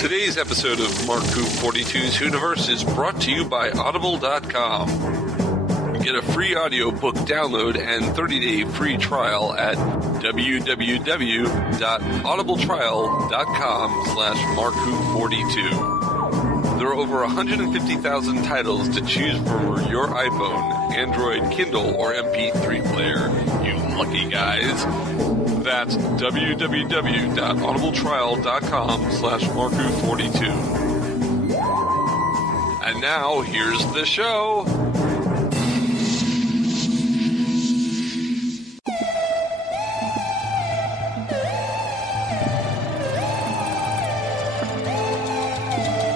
Today's episode of Mark 42's WHOniverse is brought to you by Audible.com. Get a free audiobook download and 30-day free trial at www.audibletrial.com/Mark42. There are over 150,000 titles to choose for your iPhone, Android, Kindle, or MP3 player. You lucky guys. That's www.audibletrial.com/Marku42. And now, here's the show.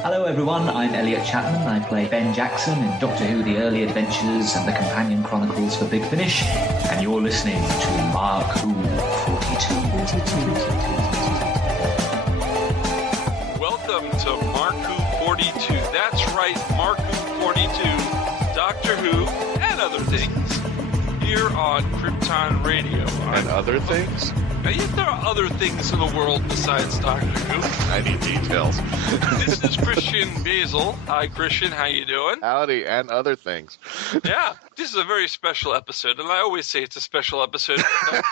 Hello everyone, I'm Elliot Chapman. I play Ben Jackson in Doctor Who The Early Adventures and the Companion Chronicles for Big Finish, and you're listening to Mark Who 42. Welcome to Mark Who 42. That's right, Mark Who 42, Doctor Who and other things, here on Krypton Radio. And other things? Yes, there are other things in the world besides Doctor Who. I need details. This is Christian-basel. Hi, Christian. How you doing? Howdy, and other things. Yeah, this is a very special episode, and I always say it's a special episode.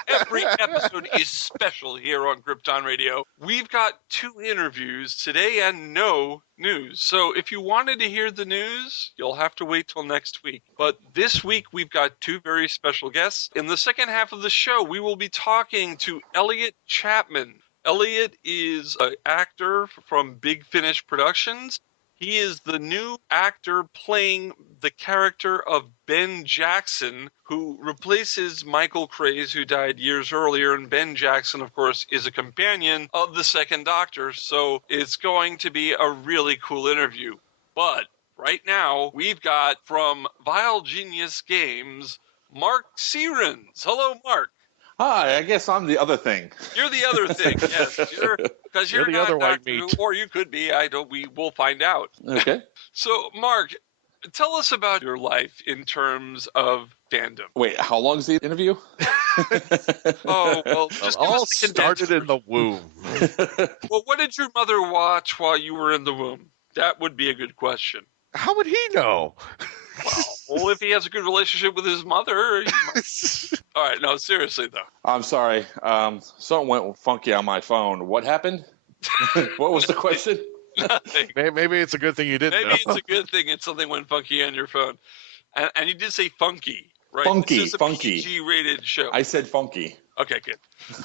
Every episode is special here on Krypton Radio. We've got 2 interviews today and no news. So if you wanted to hear the news, you'll have to wait till next week. But this week, we've got 2 very special guests. In the second half of the show, we will be talking to Elliot Chapman. Elliot is an actor from Big Finish Productions. He is the new actor playing the character of Ben Jackson, who replaces Michael Craze, who died years earlier. And Ben Jackson, of course, is a companion of the Second Doctor. So it's going to be a really cool interview. But right now, we've got from Vile Genius Games, Mark-sierens. Hello, Mark. Hi, I guess I'm the other thing. You're the other thing, yes. Because you're the not other white Doctor Who, meat. or you could be. We will find out. Okay. So, Mark, tell us about your life in terms of fandom. Wait, how long is the interview? Oh, well, just It give all us the condensed started in the womb. Well, what did your mother watch while you were in the womb? That would be a good question. How would he know? Well, if he has a good relationship with his mother. All right, no, seriously, though. I'm sorry. Something went funky on my phone. What happened? What was the question? Nothing. Maybe it's a good thing you didn't Maybe know. it's a good thing it's something went funky on your phone. And you did say funky, right? Funky, This is a funky. PG-rated show. I said funky. Okay, good.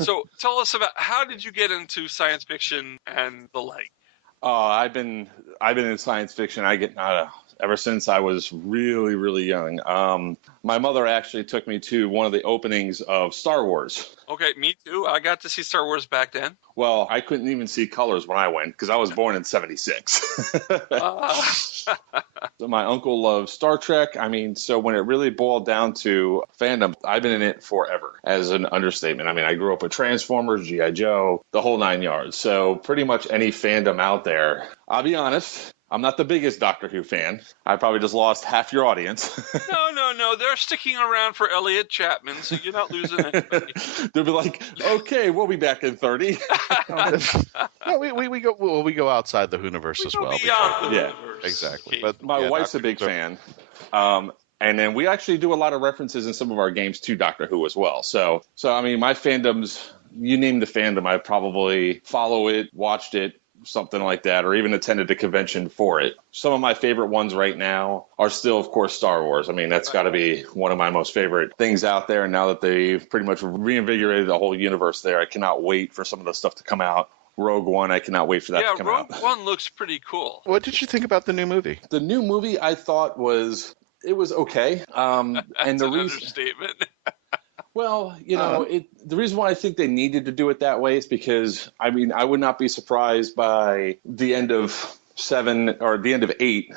So tell us about how did you get into science fiction and the like? I've been in science fiction. Ever since I was really, really young. My mother actually took me to one of the openings of Star Wars. Okay, me too. I got to see Star Wars back then. Well, I couldn't even see colors when I went because I was born in '76. So my uncle loved Star Trek. So when it really boiled down to fandom, I've been in it forever, as an understatement. I grew up with Transformers, G.I. Joe, the whole 9 yards. So pretty much any fandom out there. I'll be honest, I'm not the biggest Doctor Who fan. I probably just lost half your audience. No. They're sticking around for Elliot Chapman, so you're not losing anybody. They'll be like, okay, we'll be back in 30. No, we go outside the WHOniverse as well. Beyond the Yeah, universe. Exactly. Okay. But My yeah, wife's a big fan. And then we actually do a lot of references in some of our games to Doctor Who as well. So my fandoms, you name the fandom, I probably follow it, watched it, something like that, or even attended a convention for it. Some of my favorite ones right now are still, of course, Star Wars. That's got to be one of my most favorite things out there. Now that they've pretty much reinvigorated the whole universe there, I cannot wait for some of the stuff to come out. Rogue One, I cannot wait for that to come out. Yeah, Rogue One looks pretty cool. what did you think about the new movie? The new movie I thought was okay. That's And the an reason, understatement. well, the reason why I think they needed to do it that way is because, I would not be surprised by the end of 7 or the end of 8,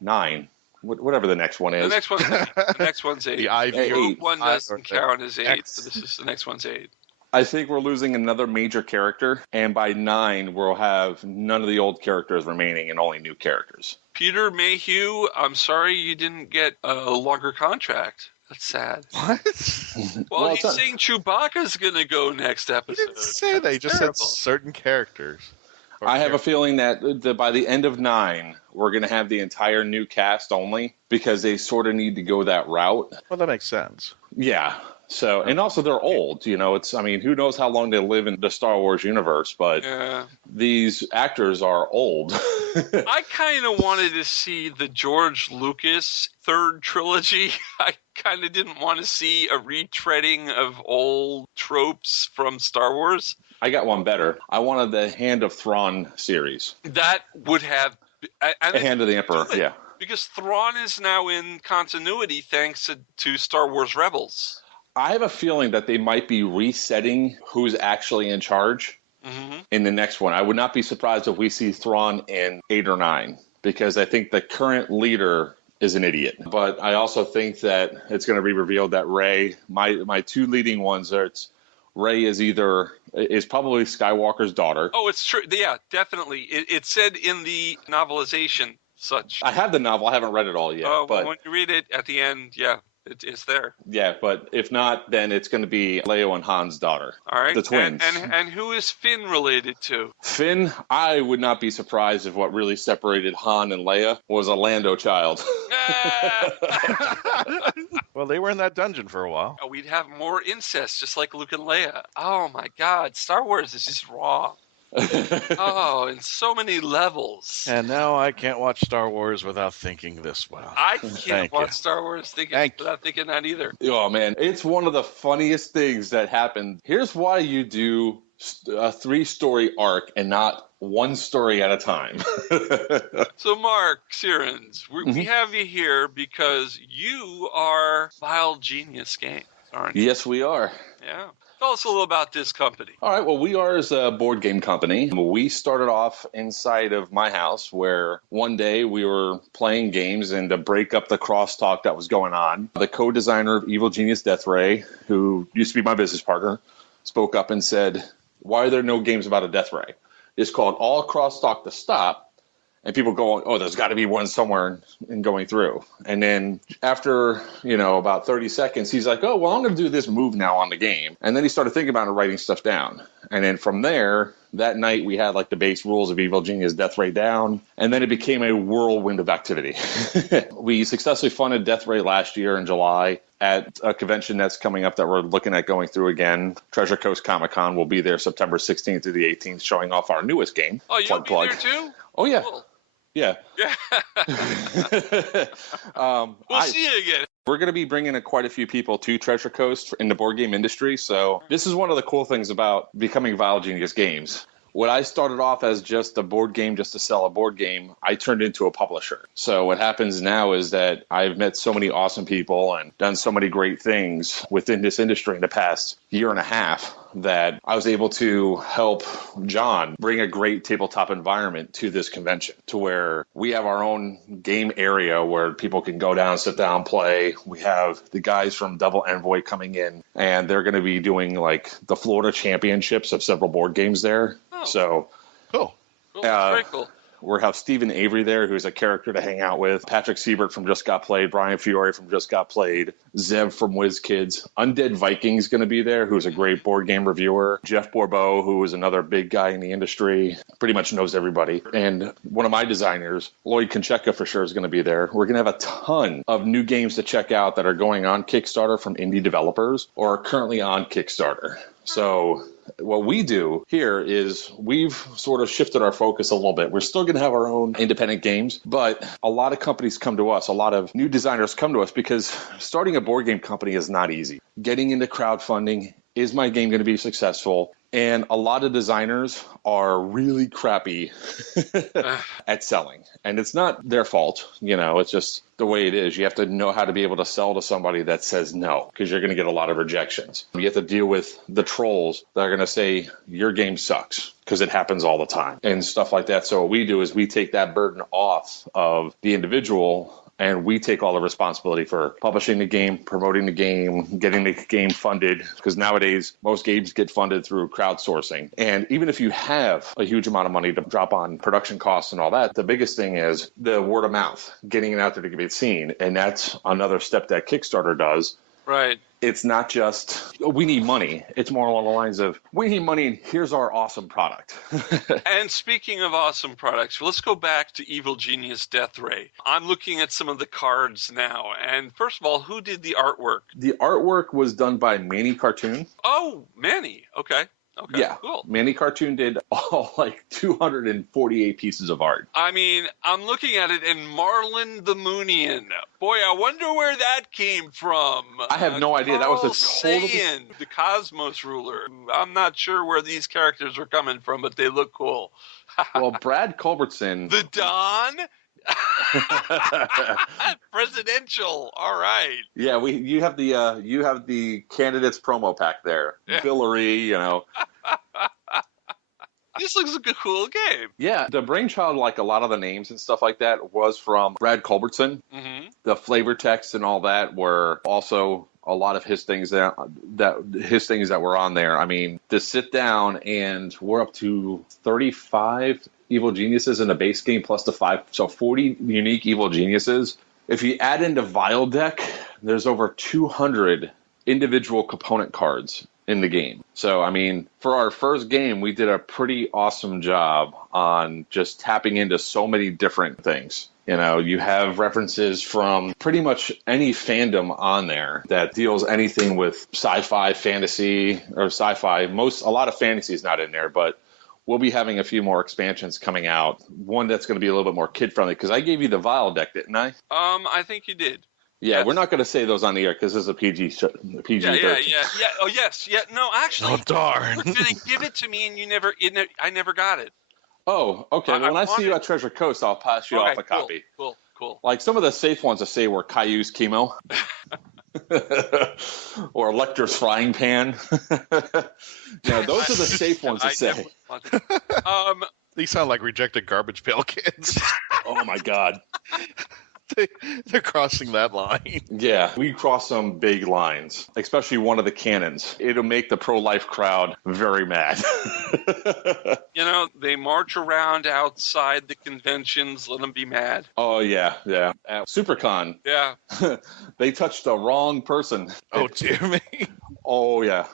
9, whatever the next one is. The next one's 8. The Ivy. Rogue One doesn't Okay. count as 8, X. so this is the next one's 8. I think we're losing another major character, and by 9, we'll have none of the old characters remaining and only new characters. Peter Mayhew, I'm sorry you didn't get a longer contract. That's sad. What? Well, it's he's not- saying Chewbacca's going to go next He episode. didn't say that. He just said Terrible. certain characters. I have a feeling that by the end of 9, we're going to have the entire new cast only because they sort of need to go that route. Well, that makes sense. Yeah. So, and also they're old, I mean, who knows how long they live in the Star Wars universe, but these actors are old. I kind of wanted to see the George Lucas third trilogy. I kind of didn't want to see a retreading of old tropes from Star Wars. I got one better. I wanted the Hand of Thrawn series. That would have... The Hand of the Emperor, yeah. Because Thrawn is now in continuity thanks to Star Wars Rebels. I have a feeling that they might be resetting who's actually in charge in the next one. I would not be surprised if we see Thrawn in 8 or 9, because I think the current leader is an idiot. But I also think that it's going to be revealed that Rey, my two leading ones are, Rey is probably Skywalker's daughter. Oh, it's true. Yeah, definitely. It said in the novelization such. I have the novel. I haven't read it all yet. Oh, but when you read it at the end, yeah. It's there. Yeah, but if not, then it's going to be Leo and Han's daughter. All right. The twins. And who is Finn related to? Finn, I would not be surprised if what really separated Han and Leia was a Lando child. Well, they were in that dungeon for a while. Oh, we'd have more incest, just like Luke and Leia. Oh, my God. Star Wars is just raw. Oh, in so many levels. And now I can't watch Star Wars without thinking this. Wow. I can't watch Star Wars without thinking that either. Oh, man. It's one of the funniest things that happened. Here's why you do a 3-story arc and not one story at a time. So, mark-sierens, we have you here because you are Vile Genius Games, aren't you? Yes, we are. Yeah. Tell us a little about this company. All right. Well, we are a board game company. We started off inside of my house where one day we were playing games, and to break up the crosstalk that was going on, the co-designer of Evil Genius Death Ray, who used to be my business partner, spoke up and said, "Why are there no games about a Death Ray? It's called All Crosstalk to Stop." And people go, "Oh, there's got to be one somewhere in going through." And then after, about 30 seconds, he's like, "Oh, well, I'm going to do this move now on the game." And then he started thinking about it, writing stuff down. And then from there, that night we had like the base rules of Evil Genius Death Ray down. And then it became a whirlwind of activity. We successfully funded Death Ray last year in July at a convention that's coming up that we're looking at going through again. Treasure Coast Comic-Con will be there September 16th through the 18th, showing off our newest game. Oh, you'll be there too? Oh, yeah. Cool. Yeah. We'll see you again. We're going to be bringing quite a few people to Treasure Coast in the board game industry. So this is one of the cool things about becoming Vile Genius Games. When I started off as just a board game, just to sell a board game, I turned into a publisher. So what happens now is that I've met so many awesome people and done so many great things within this industry in the past year and a half that I was able to help John bring a great tabletop environment to this convention, to where we have our own game area where people can go down, sit down, play. We have the guys from Double Envoy coming in, and they're going to be doing like the Florida championships of several board games there. Oh. So cool. Very cool. We'll have Stephen Avery there, who's a character to hang out with. Patrick Siebert from Just Got Played. Brian Fiore from Just Got Played. Zev from WizKids. Undead Viking's going to be there, who's a great board game reviewer. Jeff Bourbeau, who is another big guy in the industry, pretty much knows everybody. And one of my designers, Lloyd Koncheka, for sure is going to be there. We're going to have a ton of new games to check out that are going on Kickstarter from indie developers or are currently on Kickstarter. So what we do here is we've sort of shifted our focus a little bit. We're still going to have our own independent games, but a lot of companies come to us, a lot of new designers come to us because starting a board game company is not easy. Getting into crowdfunding, is my game going to be successful? And a lot of designers are really crappy at selling. And it's not their fault. It's just the way it is. You have to know how to be able to sell to somebody that says no, because you're going to get a lot of rejections. You have to deal with the trolls that are going to say your game sucks, because it happens all the time and stuff like that. So what we do is we take that burden off of the individual, and we take all the responsibility for publishing the game, promoting the game, getting the game funded, because nowadays most games get funded through crowdsourcing. And even if you have a huge amount of money to drop on production costs and all that, the biggest thing is the word of mouth, getting it out there to get seen. And that's another step that Kickstarter does, Right. It's not just, we need money. It's more along the lines of, we need money and here's our awesome product. And speaking of awesome products, let's go back to Evil Genius Death Ray. I'm looking at some of the cards now. And first of all, who did the artwork? The artwork was done by Manny Cartoon. Oh, Manny. Okay. Okay, yeah, cool. Manny Cartoon did all like 248 pieces of art. I mean, I'm looking at it, and Marlin the Moonian. Boy, I wonder where that came from. I have no idea. That was a total... Saiyan, the Cosmos ruler. I'm not sure where these characters are coming from, but they look cool. Well, Brad Culbertson... The Don? Presidential. All right. Yeah, you have the candidates promo pack there. Yeah. Billary, you know. This looks like a cool game. Yeah, the brainchild, like a lot of the names and stuff like that, was from Brad Culbertson. Mm-hmm. The flavor text and all that were also a lot of his things that were on there. I mean, to sit down and we're up to 35 Evil Geniuses in the base game plus the 5, so 40 unique Evil Geniuses. If you add into Vile Deck, there's over 200 individual component cards in the game. So, I mean, for our first game, we did a pretty awesome job on just tapping into so many different things. You know, you have references from pretty much any fandom on there that deals anything with sci-fi, fantasy, or sci-fi. A lot of fantasy is not in there, but we'll be having a few more expansions coming out. One that's going to be a little bit more kid-friendly, because I gave you the Vile Deck, didn't I? I think you did. Yeah, yes. We're not going to say those on the air because this is a PG. Yeah. Oh, yes. Yeah. No, actually. Oh, darn. You were going to give it to me, and I never got it. Oh, okay. When I see you at Treasure Coast, I'll pass you off a copy. Cool. Like some of the safe ones to say were Caillou's Chemo. Or Lecter's Frying Pan. Those are the safe ones to say. These sound like rejected garbage pail kids. Oh, my God. They're crossing that line. Yeah, we cross some big lines, especially one of the cannons. It'll make the pro-life crowd very mad. They march around outside the conventions, let them be mad. Oh, yeah. At SuperCon. Yeah. They touched the wrong person. Oh, dear me. Oh, yeah.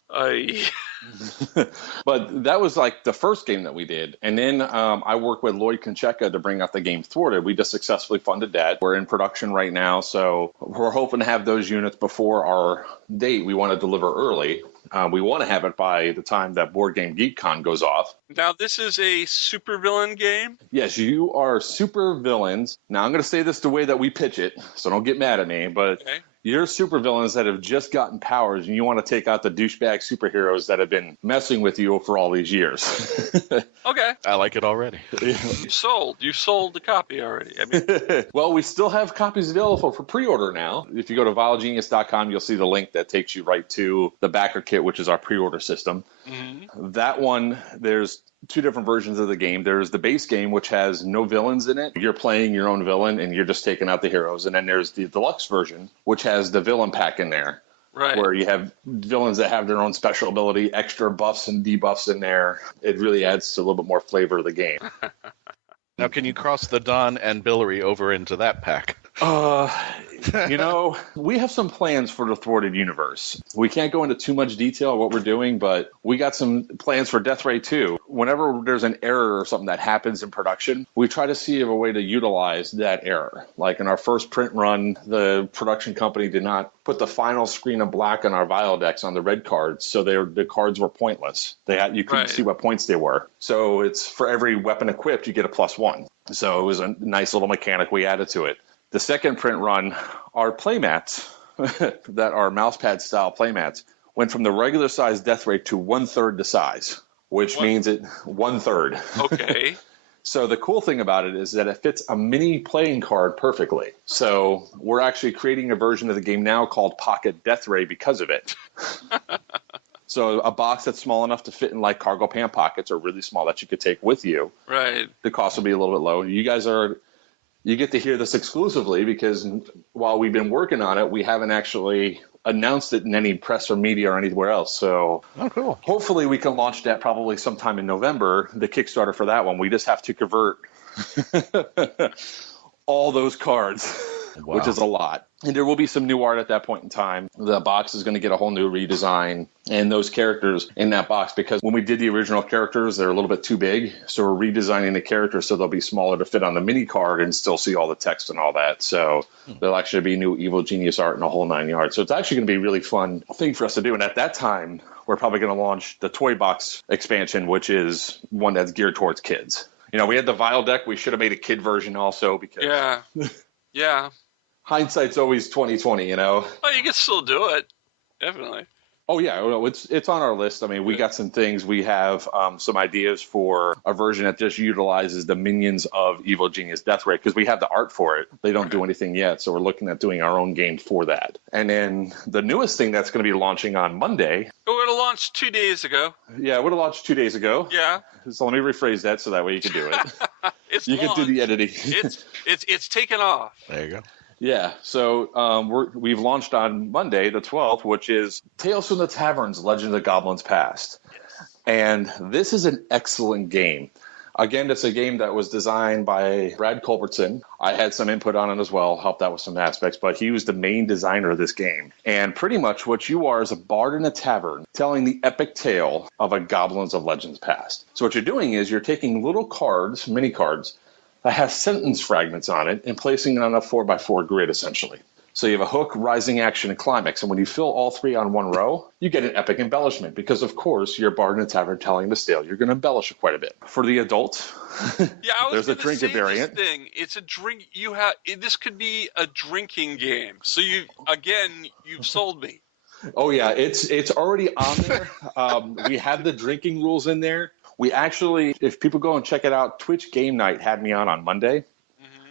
But that was like the first game that we did. And then I worked with Lloyd Concheca to bring out the game Thwarted. We just successfully funded that. We're in production right now, so we're hoping to have those units before our date. We want to deliver early. We want to have it by the time that Board Game Geek Con goes off. Now, this is a supervillain game? Yes, you are super villains. Now, I'm going to say this the way that we pitch it, so don't get mad at me, but you're supervillains that have just gotten powers, and you want to take out the douchebag superheroes that have been messing with you for all these years. Okay. I like it already. You sold the copy already. I mean, well, we still have copies available for pre-order now. If you go to vilegenius.com, you'll see the link that takes you right to the backer kit, which is our pre-order system. Mm-hmm. That one, there's 2 different versions of the game. There's the base game, which has no villains in it. You're playing your own villain, and you're just taking out the heroes. And then there's the deluxe version, which has the villain pack in there. Right. Where you have villains that have their own special ability, extra buffs and debuffs in there. It really adds to a little bit more flavor of the game. Now, can you cross the Don and Billary over into that pack? We have some plans for the Thwarted universe. We can't go into too much detail of what we're doing, but we got some plans for Death Ray 2. Whenever there's an error or something that happens in production, we try to see a way to utilize that error. Like in our first print run, the production company did not put the final screen of black on our Vile decks on the red cards, so the cards were pointless. You couldn't see what points they were. So it's for every weapon equipped, you get a +1. So it was a nice little mechanic we added to it. The second print run, our playmats, that are mousepad style playmats, went from the regular size Death Ray to 1/3 the size, which means 1/3. Okay. So the cool thing about it is that it fits a mini playing card perfectly. So we're actually creating a version of the game now called Pocket Death Ray because of it. So a box that's small enough to fit in like cargo pant pockets or really small that you could take with you. Right. The cost will be a little bit low. You get to hear this exclusively because while we've been working on it, we haven't actually announced it in any press or media or anywhere else. So cool. Hopefully we can launch that probably sometime in November, the Kickstarter for that one. We just have to convert all those cards. which is a lot. And there will be some new art at that point in time. The box is going to get a whole new redesign, and those characters in that box, because when we did the original characters, they're a little bit too big. So we're redesigning the characters so they'll be smaller to fit on the mini card and still see all the text and all that. So there'll actually be new Evil Genius art and a whole 9 yards. So it's actually going to be a really fun thing for us to do. And at that time, we're probably going to launch the Toy Box expansion, which is one that's geared towards kids. We had the Vile deck. We should have made a kid version also because Yeah. hindsight's always 2020, Well, you can still do it. Definitely. Oh, yeah. Well, it's on our list. I mean, we got some things. We have some ideas for a version that just utilizes the minions of Evil Genius Deathray because we have the art for it. They don't do anything yet, so we're looking at doing our own game for that. And then the newest thing that's going to be launching on Monday. It would have launched 2 days ago. Yeah, it would have launched 2 days ago. Yeah. So let me rephrase that so that way you can do it. You can do the editing. It's taken off. There you go. Yeah, so we've launched on Monday, the 12th, which is Tales from the Tavern's Legend of Goblins Past. And this is an excellent game. Again, it's a game that was designed by Brad Culbertson. I had some input on it as well, helped out with some aspects, but he was the main designer of this game. And pretty much what you are is a bard in a tavern telling the epic tale of a Goblins of Legends Past. So what you're doing is you're taking little cards, mini cards, that has sentence fragments on it and placing it on a 4x4 grid, essentially. So you have a hook, rising action, and climax. And when you fill all three on one row, you get an epic embellishment because, of course, you're a bard in a tavern telling the tale. You're going to embellish it quite a bit. For the adult, there's a drinking variant. It's a drink. This could be a drinking game. So you've sold me. Oh, yeah, it's already on there. We have the drinking rules in there. We actually, if people go and check it out, Twitch Game Night had me on Monday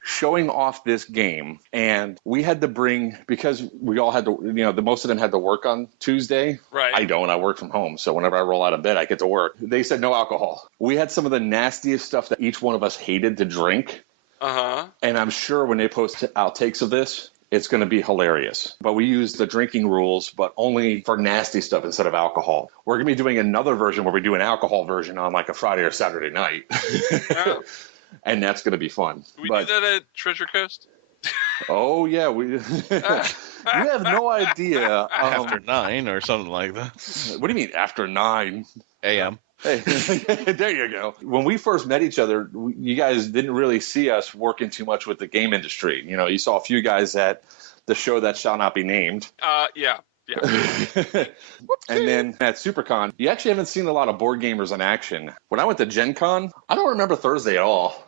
showing off this game. And we had to bring, because we all had to, the most of them had to work on Tuesday. Right. I don't. I work from home. So whenever I roll out of bed, I get to work. They said no alcohol. We had some of the nastiest stuff that each one of us hated to drink. And I'm sure when they post outtakes of this, it's going to be hilarious. But we use the drinking rules, but only for nasty stuff instead of alcohol. We're going to be doing another version where we do an alcohol version on like a Friday or Saturday night. Yeah. And that's going to be fun. Do we do that at Treasure Coast? Oh, yeah. You have no idea. After 9 or something like that. What do you mean after 9 a.m.? Hey, there you go. When we first met each other, you guys didn't really see us working too much with the game industry. You saw a few guys at the show that shall not be named. Yeah. And then at SuperCon, you actually haven't seen a lot of board gamers in action. When I went to Gen Con, I don't remember Thursday at all.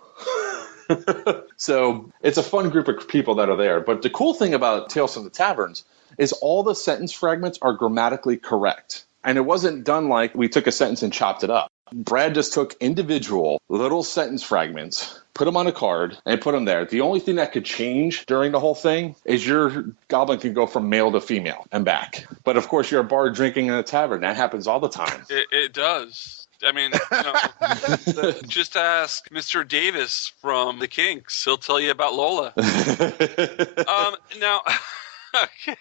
So it's a fun group of people that are there. But the cool thing about Tales from the Taverns is all the sentence fragments are grammatically correct. And it wasn't done like we took a sentence and chopped it up. Brad just took individual little sentence fragments, put them on a card, and put them there. The only thing that could change during the whole thing is your goblin can go from male to female and back. But, of course, you're a bard drinking in a tavern. That happens all the time. It does. I mean, just ask Mr. Davis from the Kinks. He'll tell you about Lola. Now... Okay.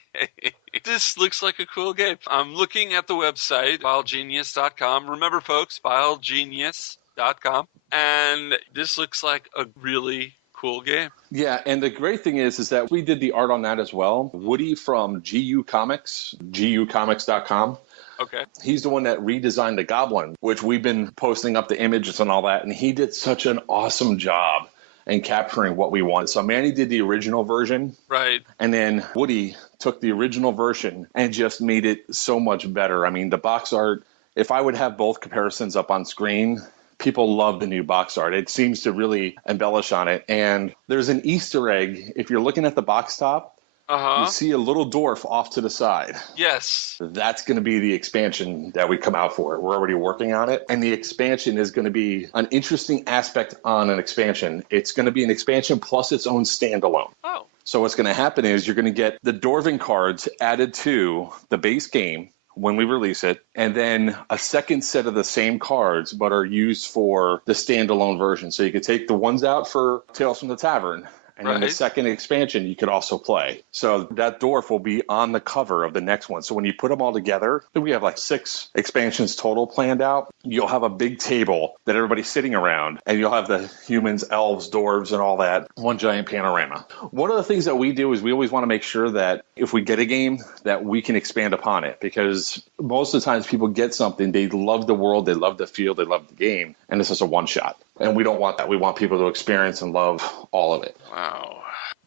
This looks like a cool game. I'm looking at the website, filegenius.com. Remember, folks, filegenius.com. And this looks like a really cool game. Yeah, and the great thing is that we did the art on that as well. Woody from GU Comics, gucomics.com. Okay. He's the one that redesigned the Goblin, which we've been posting up the images and all that. And he did such an awesome job and capturing what we want. So Manny did the original version. Right. And then Woody took the original version and just made it so much better. I mean, the box art, if I would have both comparisons up on screen, people love the new box art. It seems to really embellish on it. And there's an Easter egg. If you're looking at the box top, you see a little dwarf off to the side. Yes. That's going to be the expansion that we come out for. We're already working on it. And the expansion is going to be an interesting aspect on an expansion. It's going to be an expansion plus its own standalone. Oh. So what's going to happen is you're going to get the Dwarven cards added to the base game when we release it, and then a second set of the same cards but are used for the standalone version. So you could take the ones out for Tales from the Tavern, And then the Right. second expansion you could also play. So that dwarf will be on the cover of the next one. So when you put them all together, we have like 6 expansions total planned out. You'll have a big table that everybody's sitting around, and you'll have the humans, elves, dwarves, and all that, one giant panorama. One of the things that we do is we always want to make sure that if we get a game, that we can expand upon it, because most of the times people get something, they love the world, they love the feel, they love the game, and this is a one-shot. And we don't want that. We want people to experience and love all of it. Wow.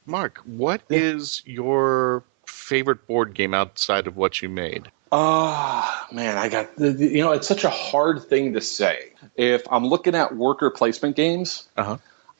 Mark, what is your favorite board game outside of what you made? Oh, man, it's such a hard thing to say. If I'm looking at worker placement games,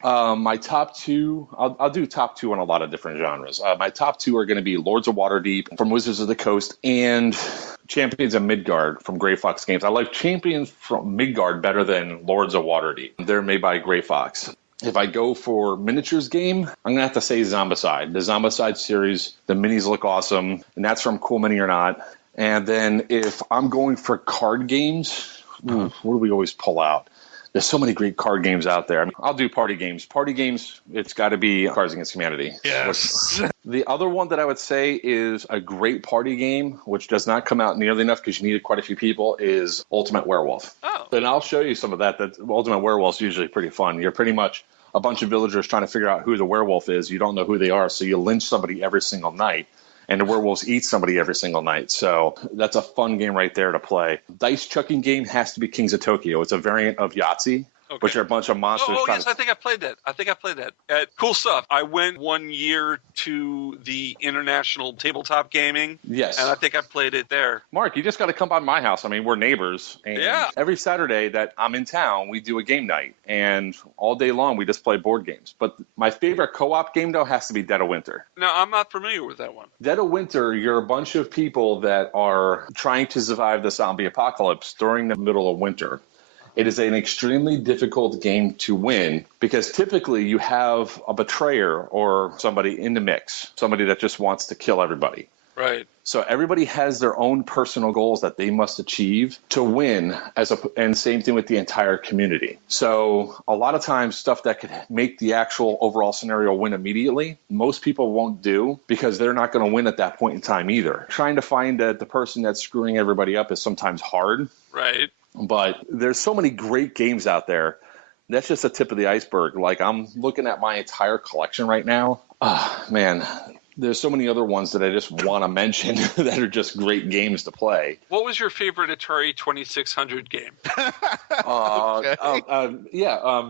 my top 2, I'll do top 2 on a lot of different genres. My top 2 are going to be Lords of Waterdeep from Wizards of the Coast and Champions of Midgard from Grey Fox Games. I like Champions from Midgard better than Lords of Waterdeep. They're made by Grey Fox. If I go for miniatures game, I'm going to have to say Zombicide. The Zombicide series, the minis look awesome, and that's from Cool Mini or Not. And then if I'm going for card games, what do we always pull out? There's so many great card games out there. I'll do party games. Party games, it's got to be Cards Against Humanity. Yes. The other one that I would say is a great party game, which does not come out nearly enough because you need quite a few people, is Ultimate Werewolf. Oh. And I'll show you some of that. That Ultimate Werewolf is usually pretty fun. You're pretty much a bunch of villagers trying to figure out who the werewolf is. You don't know who they are, so you lynch somebody every single night. And the werewolves eat somebody every single night. So that's a fun game right there to play. Dice chucking game has to be Kings of Tokyo. It's a variant of Yahtzee, which are a bunch of monsters. Oh, yes, I think I played that. Cool stuff. I went 1 year to the International Tabletop Gaming. Yes. And I think I played it there. Mark, you just got to come by my house. I mean, we're neighbors. And Yeah. every Saturday that I'm in town, we do a game night. And all day long, we just play board games. But my favorite co-op game, though, has to be Dead of Winter. No, I'm not familiar with that one. Dead of Winter, you're a bunch of people that are trying to survive the zombie apocalypse during the middle of winter. It is an extremely difficult game to win because typically you have a betrayer or somebody in the mix, somebody that just wants to kill everybody. Right. So everybody has their own personal goals that they must achieve to win, and same thing with the entire community. So a lot of times stuff that could make the actual overall scenario win immediately, most people won't do because they're not going to win at that point in time either. Trying to find the person that's screwing everybody up is sometimes hard. Right. But there's so many great games out there. That's just the tip of the iceberg. Like, I'm looking at my entire collection right now. Man, there's so many other ones that I just want to mention that are just great games to play. What was your favorite Atari 2600 game?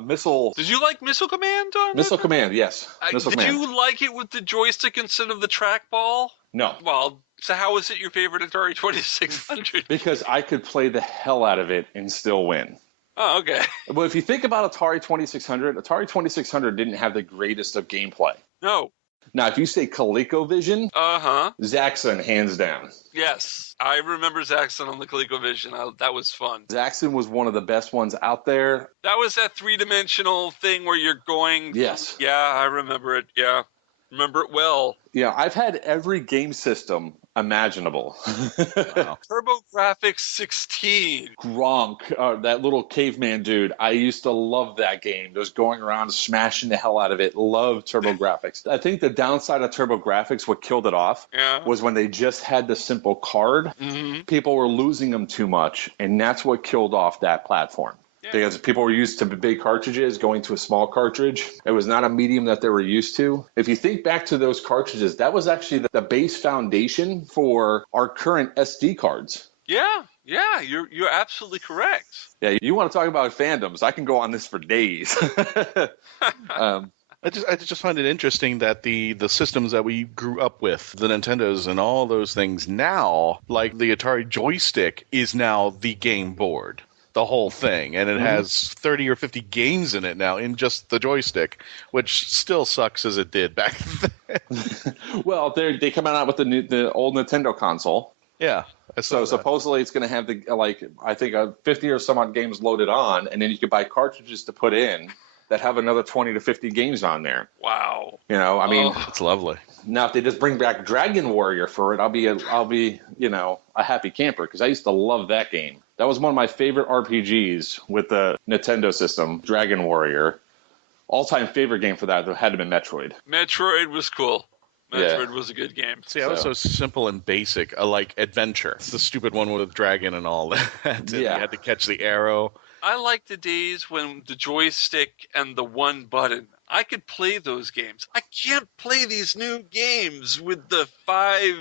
Missile. Did you like Missile Command on Missile it? Command, yes. Missile Did Command. you like it with the joystick instead of the trackball? No. Well, so how is it your favorite Atari 2600? Because I could play the hell out of it and still win. Oh, okay. But if you think about Atari 2600 didn't have the greatest of gameplay. No. Now, if you say ColecoVision, Uh-huh. Zaxxon, hands down. Yes. I remember Zaxxon on the ColecoVision. That was fun. Zaxxon was one of the best ones out there. That was that three-dimensional thing where you're going... Yes. Yeah, I remember it. Yeah. Remember it well. Yeah, I've had every game system imaginable. Wow. TurboGrafx 16. Gronk, that little caveman dude. I used to love that game. Just going around smashing the hell out of it. Love TurboGrafx. I think the downside of TurboGrafx, what killed it off, was when they just had the simple card. Mm-hmm. People were losing them too much, and that's what killed off that platform. Yeah. Because people were used to big cartridges, going to a small cartridge. It was not a medium that they were used to. If you think back to those cartridges, that was actually the base foundation for our current SD cards. Yeah, you're absolutely correct. Yeah, you want to talk about fandoms? I can go on this for days. I just find it interesting that the systems that we grew up with, the Nintendos and all those things now, like the Atari joystick, is now the game board. The whole thing, and it has 30 or 50 games in it now in just the joystick, which still sucks as it did back then. Well, they come out with the old Nintendo console. Yeah. So supposedly it's going to have I think 50 or some odd games loaded on, and then you can buy cartridges to put in that have another 20 to 50 games on there. Wow. You know, I mean, it's lovely. Now if they just bring back Dragon Warrior for it, I'll be a happy camper because I used to love that game. That was one of my favorite RPGs with the Nintendo system, Dragon Warrior. all-time favorite game for that had to be Metroid. Metroid was cool. Metroid was a good game. See, I was so simple and basic, like Adventure. It's the stupid one with the dragon and all that. And you had to catch the arrow. I like the days when the joystick and the one button. I could play those games. I can't play these new games with the 5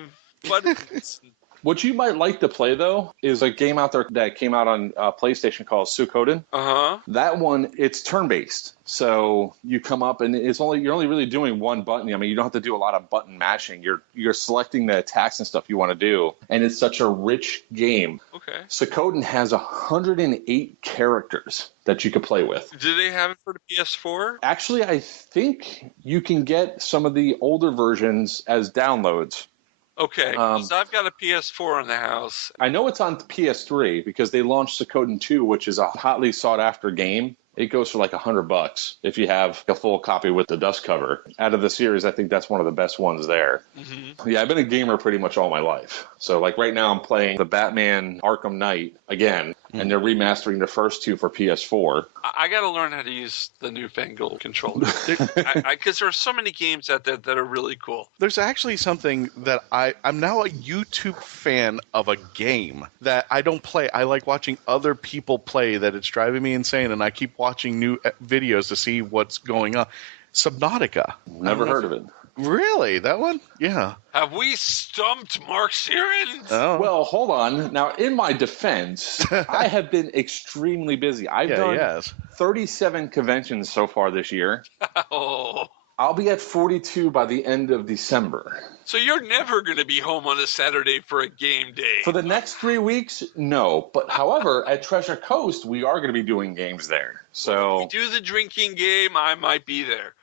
buttons. What you might like to play, though, is a game out there that came out on PlayStation called Suikoden. Uh-huh. That one, it's turn-based. So you come up, and you're only really doing one button. I mean, you don't have to do a lot of button mashing. You're selecting the attacks and stuff you want to do, and it's such a rich game. Okay. Suikoden has 108 characters that you could play with. Do they have it for the PS4? Actually, I think you can get some of the older versions as downloads. Okay, so I've got a PS4 in the house. I know it's on PS3 because they launched Suikoden 2, which is a hotly sought-after game. It goes for like $100 if you have a full copy with the dust cover. Out of the series, I think that's one of the best ones there. Mm-hmm. Yeah, I've been a gamer pretty much all my life. So like right now I'm playing the Batman Arkham Knight again, and they're remastering the first 2 for PS4. I got to learn how to use the newfangled controller. Because there are so many games out there that are really cool. There's actually something that I'm now a YouTube fan of a game that I don't play. I like watching other people play that it's driving me insane, and I keep watching new videos to see what's going on. Subnautica. Never heard of it. Really? That one? Yeah. Have we stumped mark-sierens? Oh. Well, hold on. Now, in my defense, I have been extremely busy. I've done 37 conventions so far this year. Oh. I'll be at 42 by the end of December. So you're never going to be home on a Saturday for a game day? For the next 3 weeks, no. But however, at Treasure Coast, we are going to be doing games there. So if we do the drinking game, I might be there.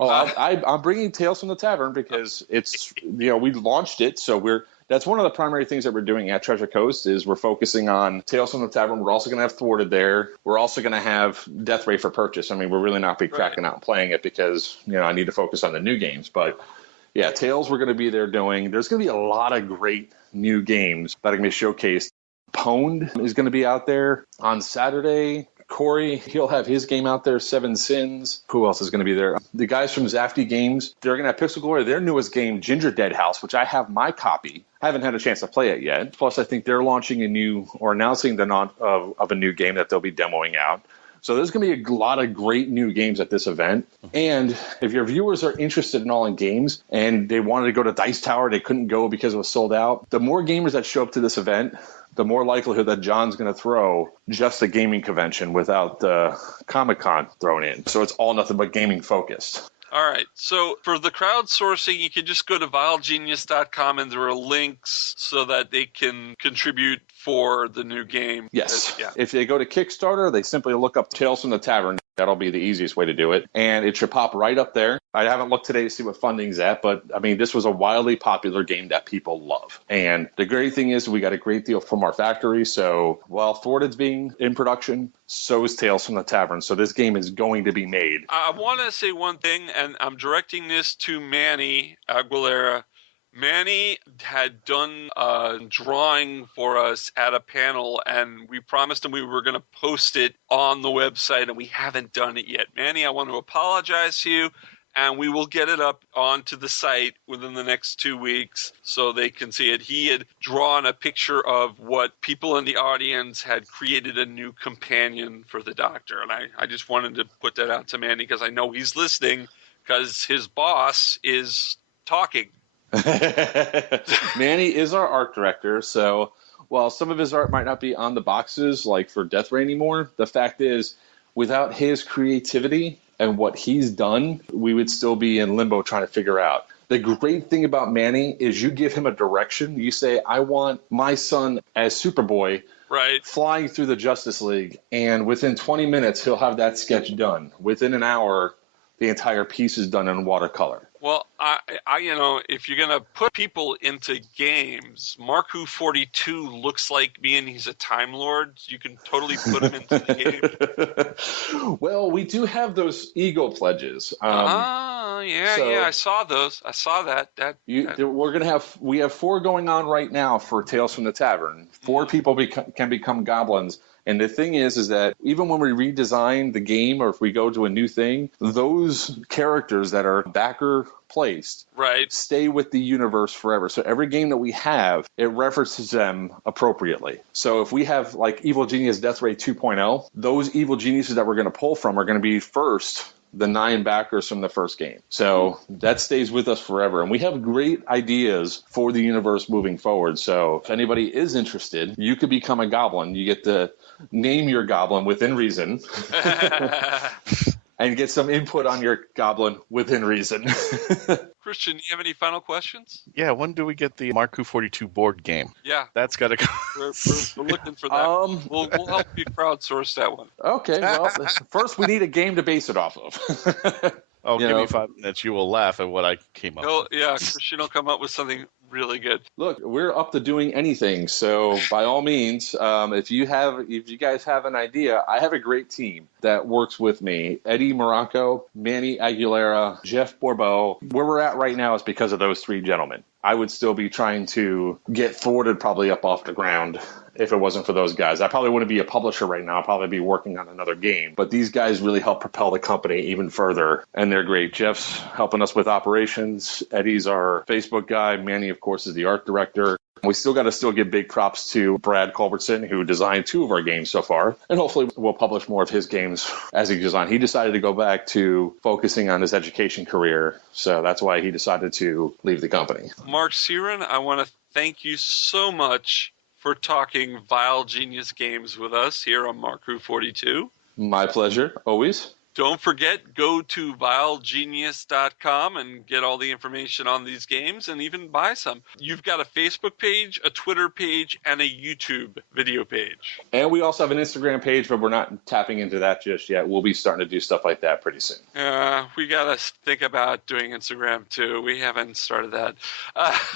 I'm bringing Tales from the Tavern because it's, we launched it. So that's one of the primary things that we're doing at Treasure Coast is we're focusing on Tales from the Tavern. We're also going to have Thwarted there. We're also going to have Death Ray for purchase. I mean, we're really not be cracking out and playing it because, I need to focus on the new games. But yeah, Tales we're going to be there doing. There's going to be a lot of great new games that are going to be showcased. Pwned is going to be out there on Saturday. Corey, he'll have his game out there, Seven Sins. Who else is going to be there? The guys from Zafty Games, they're going to have Pixel Glory, their newest game, Ginger Dead House, which I have my copy. I haven't had a chance to play it yet. Plus, I think they're launching announcing the of a new game that they'll be demoing out. So there's going to be a lot of great new games at this event. And if your viewers are interested in games and they wanted to go to Dice Tower, they couldn't go because it was sold out. The more gamers that show up to this event, the more likelihood that John's going to throw just a gaming convention without Comic-Con thrown in. So it's all nothing but gaming focused. All right. So for the crowdsourcing, you can just go to vilegenius.com and there are links so that they can contribute for the new game. Yes. If they go to Kickstarter, they simply look up Tales from the Tavern. That'll be the easiest way to do it. And it should pop right up there. I haven't looked today to see what funding's at, but I mean, this was a wildly popular game that people love. And the great thing is we got a great deal from our factory. So while Thwarted's being in production, so is Tales from the Tavern. So this game is going to be made. I want to say one thing, and I'm directing this to Manny Aguilera. Manny had done a drawing for us at a panel, and we promised him we were going to post it on the website, and we haven't done it yet. Manny, I want to apologize to you, and we will get it up onto the site within the next 2 weeks so they can see it. He had drawn a picture of what people in the audience had created a new companion for the Doctor, and I just wanted to put that out to Manny because I know he's listening because his boss is talking. Manny is our art director, so while some of his art might not be on the boxes like for Death Ray anymore, the fact is without his creativity and what he's done, we would still be in limbo trying to figure out. The great thing about Manny is you give him a direction. You say, I want my son as Superboy flying through the Justice League, and within 20 minutes he'll have that sketch done. Within an hour, the entire piece is done in watercolor. Well, I if you're going to put people into games, Mark Who 42 looks like me and he's a Time Lord. You can totally put him into the game. Well, we do have those ego pledges. I saw those. I saw that. We have 4 going on right now for Tales from the Tavern. 4 people can become goblins, And the thing is that even when we redesign the game or if we go to a new thing, those characters that are backer placed stay with the universe forever. So every game that we have, it references them appropriately. So if we have like Evil Genius Death Ray 2.0, those evil geniuses that we're going to pull from are going to be first the 9 backers from the first game. So that stays with us forever. And we have great ideas for the universe moving forward. So if anybody is interested, you could become a goblin. You get to name your goblin within reason. And get some input on your goblin within reason. Christian, do you have any final questions? Yeah, when do we get the Mark Who 42 board game? Yeah. That's got to go. We're looking for that. We'll help you crowdsource that one. Okay, well, first we need a game to base it off of. Give me 5 minutes. You will laugh at what I came up with. Yeah, Christian will come up with something really good. Look, we're up to doing anything. So by all means, if you guys have an idea, I have a great team that works with me. Eddie Morocco, Manny Aguilera, Jeff Bourbeau. Where we're at right now is because of those 3 gentlemen. I would still be trying to get Thwarted probably up off the ground if it wasn't for those guys. I probably wouldn't be a publisher right now. I'd probably be working on another game. But these guys really help propel the company even further, and they're great. Jeff's helping us with operations. Eddie's our Facebook guy. Manny, of course, is the art director. We still got to give big props to Brad Culbertson, who designed 2 of our games so far. And hopefully we'll publish more of his games as he goes on. He decided to go back to focusing on his education career. So that's why he decided to leave the company. Mark-Sierens, I want to thank you so much for talking Vile Genius games with us here on Mark Who 42. My pleasure, always. Don't forget, go to vilegenius.com and get all the information on these games and even buy some. You've got a Facebook page, a Twitter page, and a YouTube video page. And we also have an Instagram page, but we're not tapping into that just yet. We'll be starting to do stuff like that pretty soon. We got to think about doing Instagram too. We haven't started that.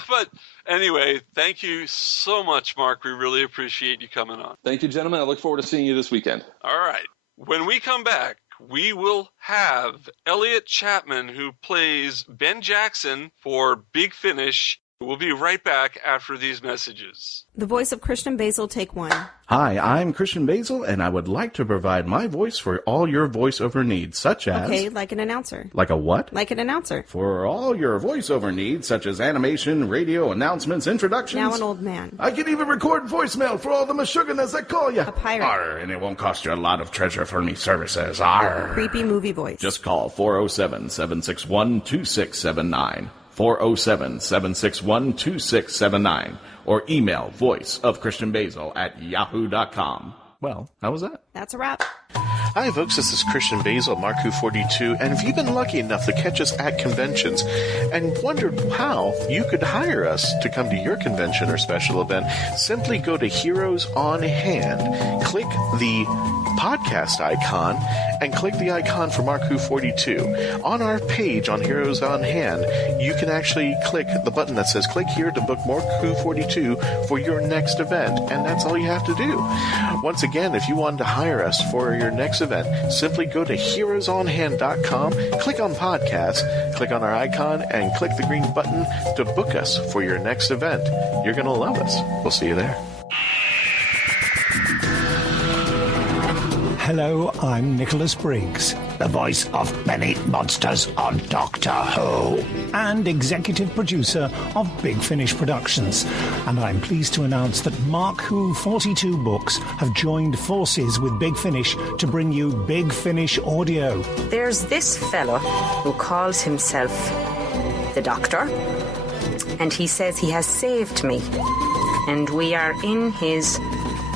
But anyway, thank you so much, Mark. We really appreciate you coming on. Thank you, gentlemen. I look forward to seeing you this weekend. All right. When we come back, we will have Elliot Chapman, who plays Ben Jackson for Big Finish. We'll be right back after these messages. The voice of Christian-Basel, take 1. Hi, I'm Christian-Basel, and I would like to provide my voice for all your voiceover needs, such as... Okay, like an announcer. Like a what? Like an announcer. For all your voiceover needs, such as animation, radio, announcements, introductions... Now an old man. I can even record voicemail for all the Meshuggahs that call you. A pirate. Arr, and it won't cost you a lot of treasure for me services. Arr. Creepy movie voice. Just call 407-761-2679. 407-761-2679 or email voiceofchristian-basel@yahoo.com. Well, how was that? That's a wrap. Hi, folks. This is Christian-Basel, Mark Who 42, and if you've been lucky enough to catch us at conventions and wondered how you could hire us to come to your convention or special event, simply go to Heroes on Hand, click the podcast icon, and click the icon for Mark Who 42. On our page on Heroes on Hand, you can actually click the button that says click here to book Mark Who 42 for your next event, and that's all you have to do. Once again, if you wanted to hire us for your next event, simply go to heroesonhand.com, click on podcasts, click on our icon, and click the green button to book us for your next event. You're going to love us. We'll see you there. Hello, I'm Nicholas Briggs, the voice of many monsters on Doctor Who, and executive producer of Big Finish Productions. And I'm pleased to announce that Mark Who 42 Books have joined forces with Big Finish to bring you Big Finish Audio. There's this fellow who calls himself the Doctor, and he says he has saved me, and we are in his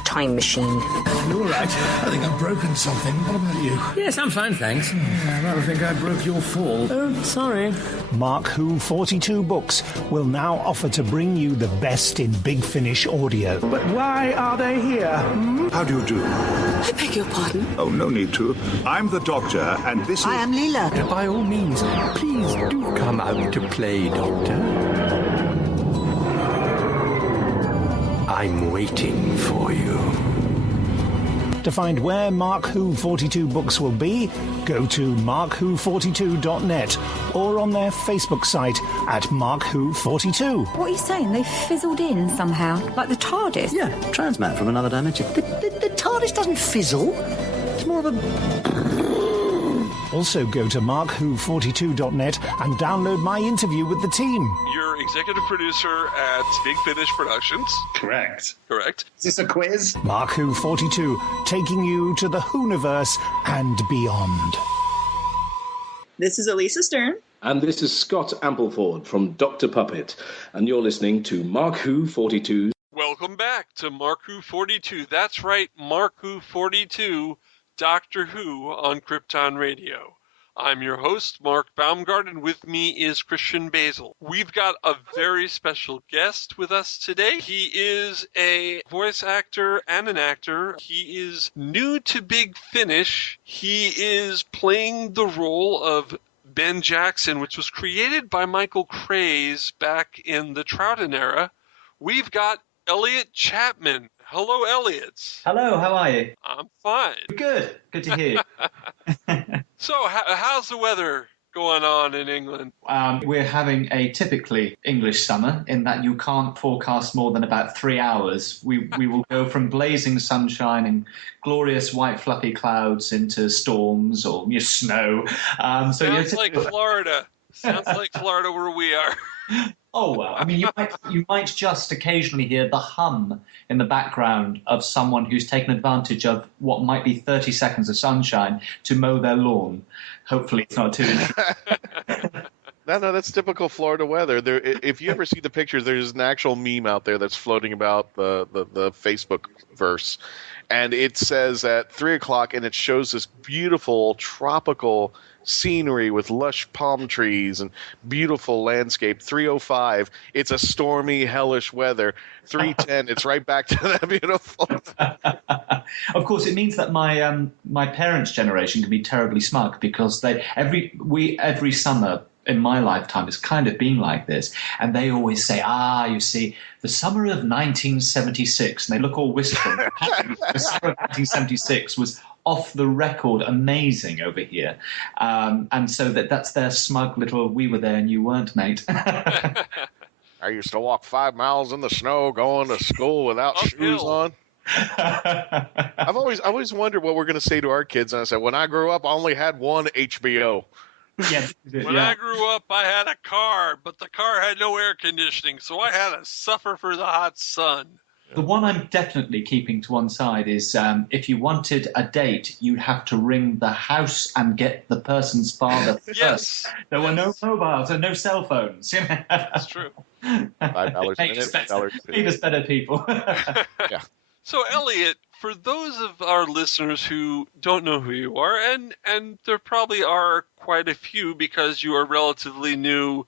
time machine. You're all right. I think I've broken something. What about you? Yes, I'm fine, thanks. I rather think I broke your fall. Oh, sorry. Mark Who 42 Books will now offer to bring you the best in Big Finish audio. But why are they here? How do you do? I beg your pardon? Oh, no need to. I'm the Doctor, and this is... I am Leela. By all means, please do come out to play, Doctor. I'm waiting for you. To find where Mark Who 42 Books will be, go to markwho42.net or on their Facebook site at markwho42. What are you saying? They fizzled in somehow, like the TARDIS? Yeah, transmat from another dimension. The The TARDIS doesn't fizzle. It's more of a... Also go to mark-who42.net and download my interview with the team. You're executive producer at Big Finish Productions. Correct. Correct. Is this a quiz? mark-who42, taking you to the WHOniverse and beyond. This is Elisa Stern. And this is Scott Ampleford from Dr. Puppet. And you're listening to Mark Who 42. Welcome back to Mark Who 42. That's right, Mark Who 42, Doctor Who on Krypton Radio. I'm your host, Mark Baumgarten. With me is Christian-basel. We've got a very special guest with us today. He is a voice actor and an actor. He is new to Big Finish. He is playing the role of Ben Jackson, which was created by Michael Craze back in the Troughton era. We've got Elliot Chapman. Hello, Elliot. Hello, how are you? I'm fine. Good. Good to hear you. So, how's the weather going on in England? We're having a typically English summer in that you can't forecast more than about 3 hours. We will go from blazing sunshine and glorious white fluffy clouds into storms or snow. Sounds like Florida. Sounds like Florida where we are. Oh, well, I mean, you might just occasionally hear the hum in the background of someone who's taken advantage of what might be 30 seconds of sunshine to mow their lawn. Hopefully it's not too interesting. No, that's typical Florida weather. If you ever see the pictures, there's an actual meme out there that's floating about the Facebook verse, and it says at 3 o'clock, and it shows this beautiful tropical scenery with lush palm trees and beautiful landscape. 3:05, it's a stormy, hellish weather. 3:10, it's right back to that beautiful. Of course, it means that my parents' generation can be terribly smug because every summer in my lifetime has kind of been like this, and they always say, you see, the summer of 1976, and they look all wistful. The summer of 1976 was off the record amazing over here, and so that's their smug little "we were there and you weren't, mate." I used to walk 5 miles in the snow going to school without shoes on. I've always wondered what we're going to say to our kids, and I said, when I grew up, I only had one HBO. Yeah, when I grew up, I had a car, but the car had no air conditioning, so I had to suffer for the hot sun. The one I'm definitely keeping to one side is if you wanted a date, you'd have to ring the house and get the person's father first. Yes. There were no mobiles and no cell phones. That's true. $5 a minute. Made us better people. Yeah. So, Elliot, for those of our listeners who don't know who you are, and there probably are quite a few because you are relatively new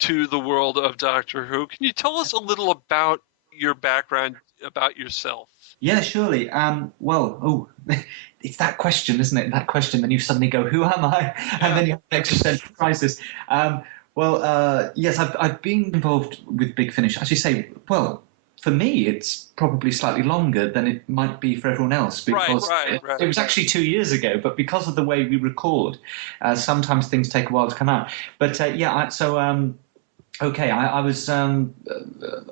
to the world of Doctor Who, can you tell us a little about your background, about yourself? Yeah, surely. It's that question, isn't it? That question, then you suddenly go, who am I? And then you have an existential crisis. Yes, I've been involved with Big Finish. As you say, for me, it's probably slightly longer than it might be for everyone else because it was actually 2 years ago. But because of the way we record, sometimes things take a while to come out. But I was.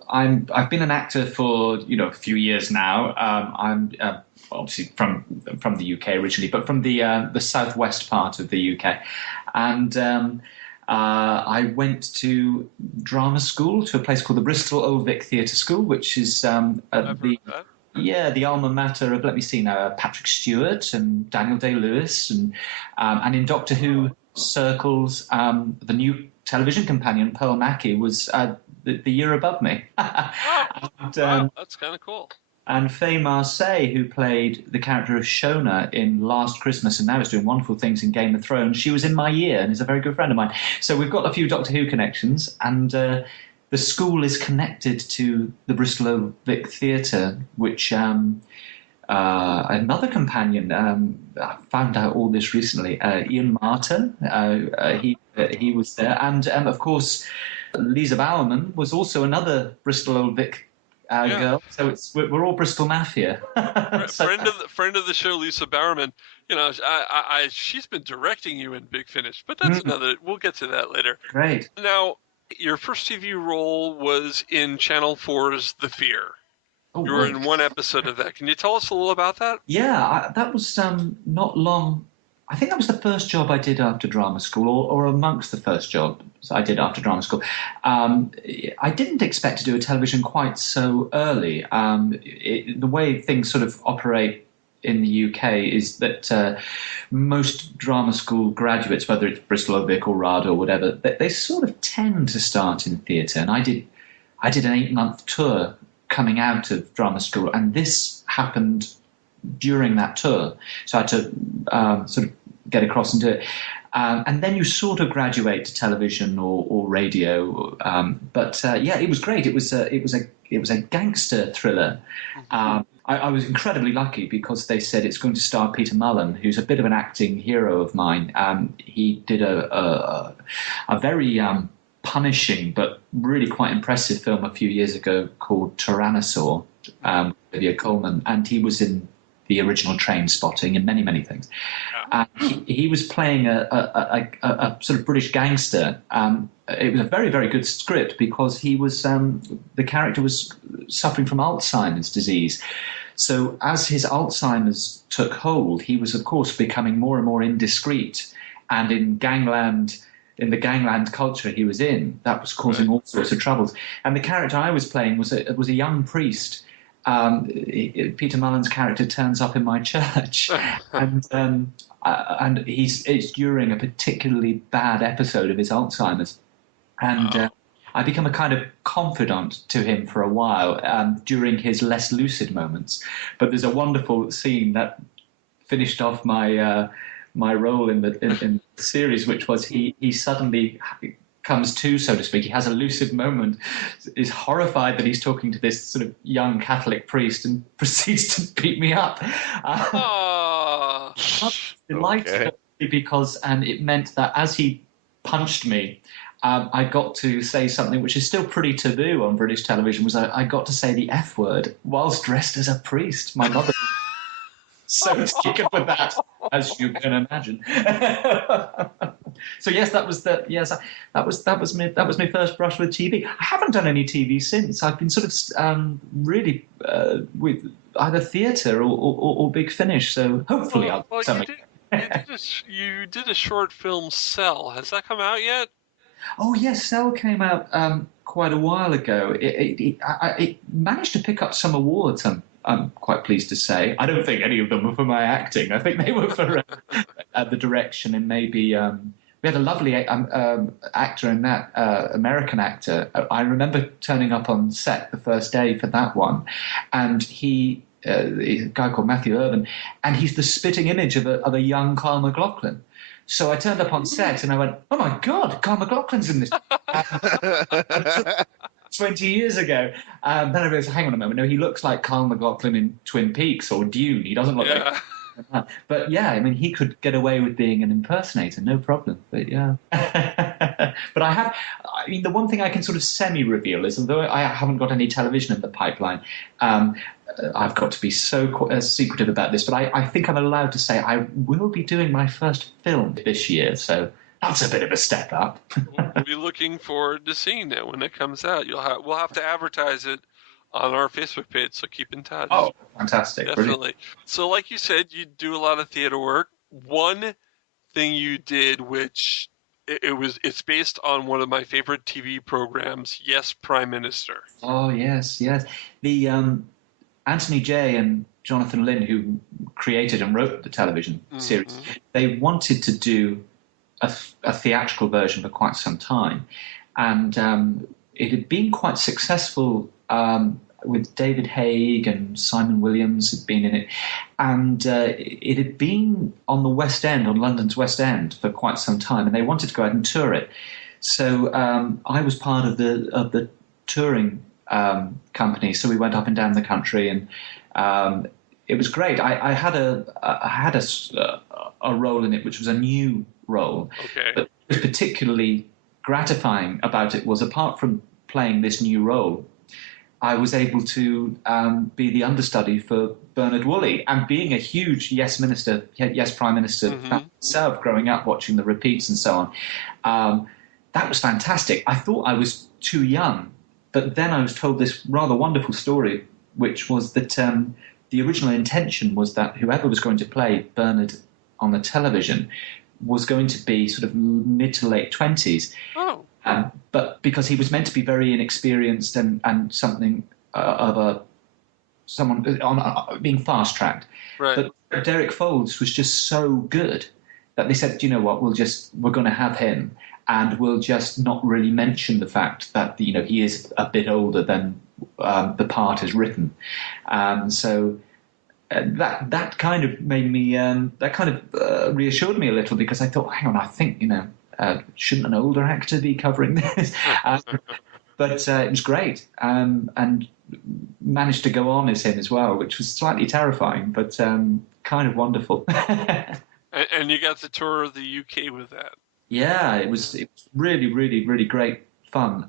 I've been an actor for a few years now. I'm obviously from the UK originally, but from the southwest part of the UK, and. I went to drama school, to a place called the Bristol Old Vic Theatre School, which is the alma mater of, Patrick Stewart and Daniel Day-Lewis, and in Doctor Who circles, the new television companion, Pearl Mackie, was the year above me. Wow, that's kind of cool. And Faye Marseille, who played the character of Shona in Last Christmas and now is doing wonderful things in Game of Thrones, she was in my year and is a very good friend of mine. So we've got a few Doctor Who connections, and the school is connected to the Bristol Old Vic Theatre, which another companion, I found out all this recently, Ian Martin, he was there. And, of course, Lisa Bowerman was also another Bristol Old Vic girl, so we're all Bristol Mafia. friend of the show, Lisa Bowerman. She's been directing you in Big Finish, but that's another. We'll get to that later. Great. Now, your first TV role was in Channel 4's The Fear. You were in one episode of that. Can you tell us a little about that? Yeah, that was not long. I think that was the first job I did after drama school, or amongst the first jobs I did after drama school. I didn't expect to do a television quite so early. The way things sort of operate in the UK is that most drama school graduates, whether it's Bristol or Vic or RAD or whatever, they sort of tend to start in theatre. And I did an 8-month tour coming out of drama school, and this happened during that tour. So I had to sort of get across and do it. And then you sort of graduate to television or radio. But it was great. It was a gangster thriller. I was incredibly lucky because they said it's going to star Peter Mullen, who's a bit of an acting hero of mine. He did a very punishing but really quite impressive film a few years ago called Tyrannosaur, with Olivia Colman, and he was in the original Train Spotting and many, many things. He was playing a sort of British gangster. It was a very, very good script because he was the character was suffering from Alzheimer's disease. So as his Alzheimer's took hold, he was, of course, becoming more and more indiscreet. And in the gangland culture he was in, that was causing all sorts of troubles. And the character I was playing was a young priest. Peter Mullen's character turns up in my church, and it's during a particularly bad episode of his Alzheimer's, and I become a kind of confidant to him for a while during his less lucid moments. But there's a wonderful scene that finished off my role in the series, which was he suddenly comes to, so to speak. He has a lucid moment, is horrified that he's talking to this sort of young Catholic priest, and proceeds to beat me up. I was delighted because it meant that as he punched me, I got to say something which is still pretty taboo on British television. Was I got to say the F word whilst dressed as a priest. My mother so taken with that, as you can imagine. So yes, that was my first brush with TV. I haven't done any TV since. I've been sort of really with either theatre or Big Finish. So hopefully I'll something. You did a short film, Cell. Has that come out yet? Oh yes, Cell came out quite a while ago. It managed to pick up some awards. I'm quite pleased to say. I don't think any of them were for my acting. I think they were for the direction, and maybe we had a lovely actor in that, American actor. I remember turning up on set the first day for that one, and he's a guy called Matthew Irvin, and he's the spitting image of a young Carl McLaughlin. So I turned up on set and I went, "Oh my God, Carl McLaughlin's in this." 20 years ago. Then I realized, hang on a moment, no, he looks like Carl McLaughlin in Twin Peaks or Dune. He doesn't look like that. But yeah, I mean, he could get away with being an impersonator, no problem. But yeah. But the one thing I can sort of semi-reveal is, although I haven't got any television in the pipeline, I've got to be so secretive about this, but I think I'm allowed to say I will be doing my first film this year, so that's a bit of a step up. We'll be looking forward to seeing it when it comes out. We'll have to advertise it on our Facebook page, so keep in touch. Oh, fantastic. Definitely. Brilliant. So like you said, you do a lot of theater work. One thing you did, which it's based on one of my favorite TV programs, Yes, Prime Minister. Oh, yes. The Anthony Jay and Jonathan Lynn, who created and wrote the television series, they wanted to do a theatrical version for quite some time, and it had been quite successful with David Haig and Simon Williams had been in it, and it had been on the West End, on London's West End, for quite some time, and they wanted to go out and tour it. So I was part of the touring company, so we went up and down the country, and it was great. I had a role in it, which was a new role. Okay. But what was particularly gratifying about it was, apart from playing this new role, I was able to be the understudy for Bernard Woolley, and being a huge Yes Prime Minister myself, growing up watching the repeats and so on. That was fantastic. I thought I was too young, but then I was told this rather wonderful story which was that the original intention was that whoever was going to play Bernard on the television was going to be sort of mid to late 20s. Oh. But because he was meant to be very inexperienced and something someone on being fast-tracked. Right. But Derek Folds was just so good that they said, you know what, we're going to have him, and we'll just not really mention the fact that, you know, he is a bit older than the part is written. So that kind of made me, that kind of reassured me a little, because I thought, hang on, I think, you know, shouldn't an older actor be covering this? But it was great, and managed to go on as him as well, which was slightly terrifying, but kind of wonderful. And you got the tour of the UK with that. Yeah, it was really, really, really great fun.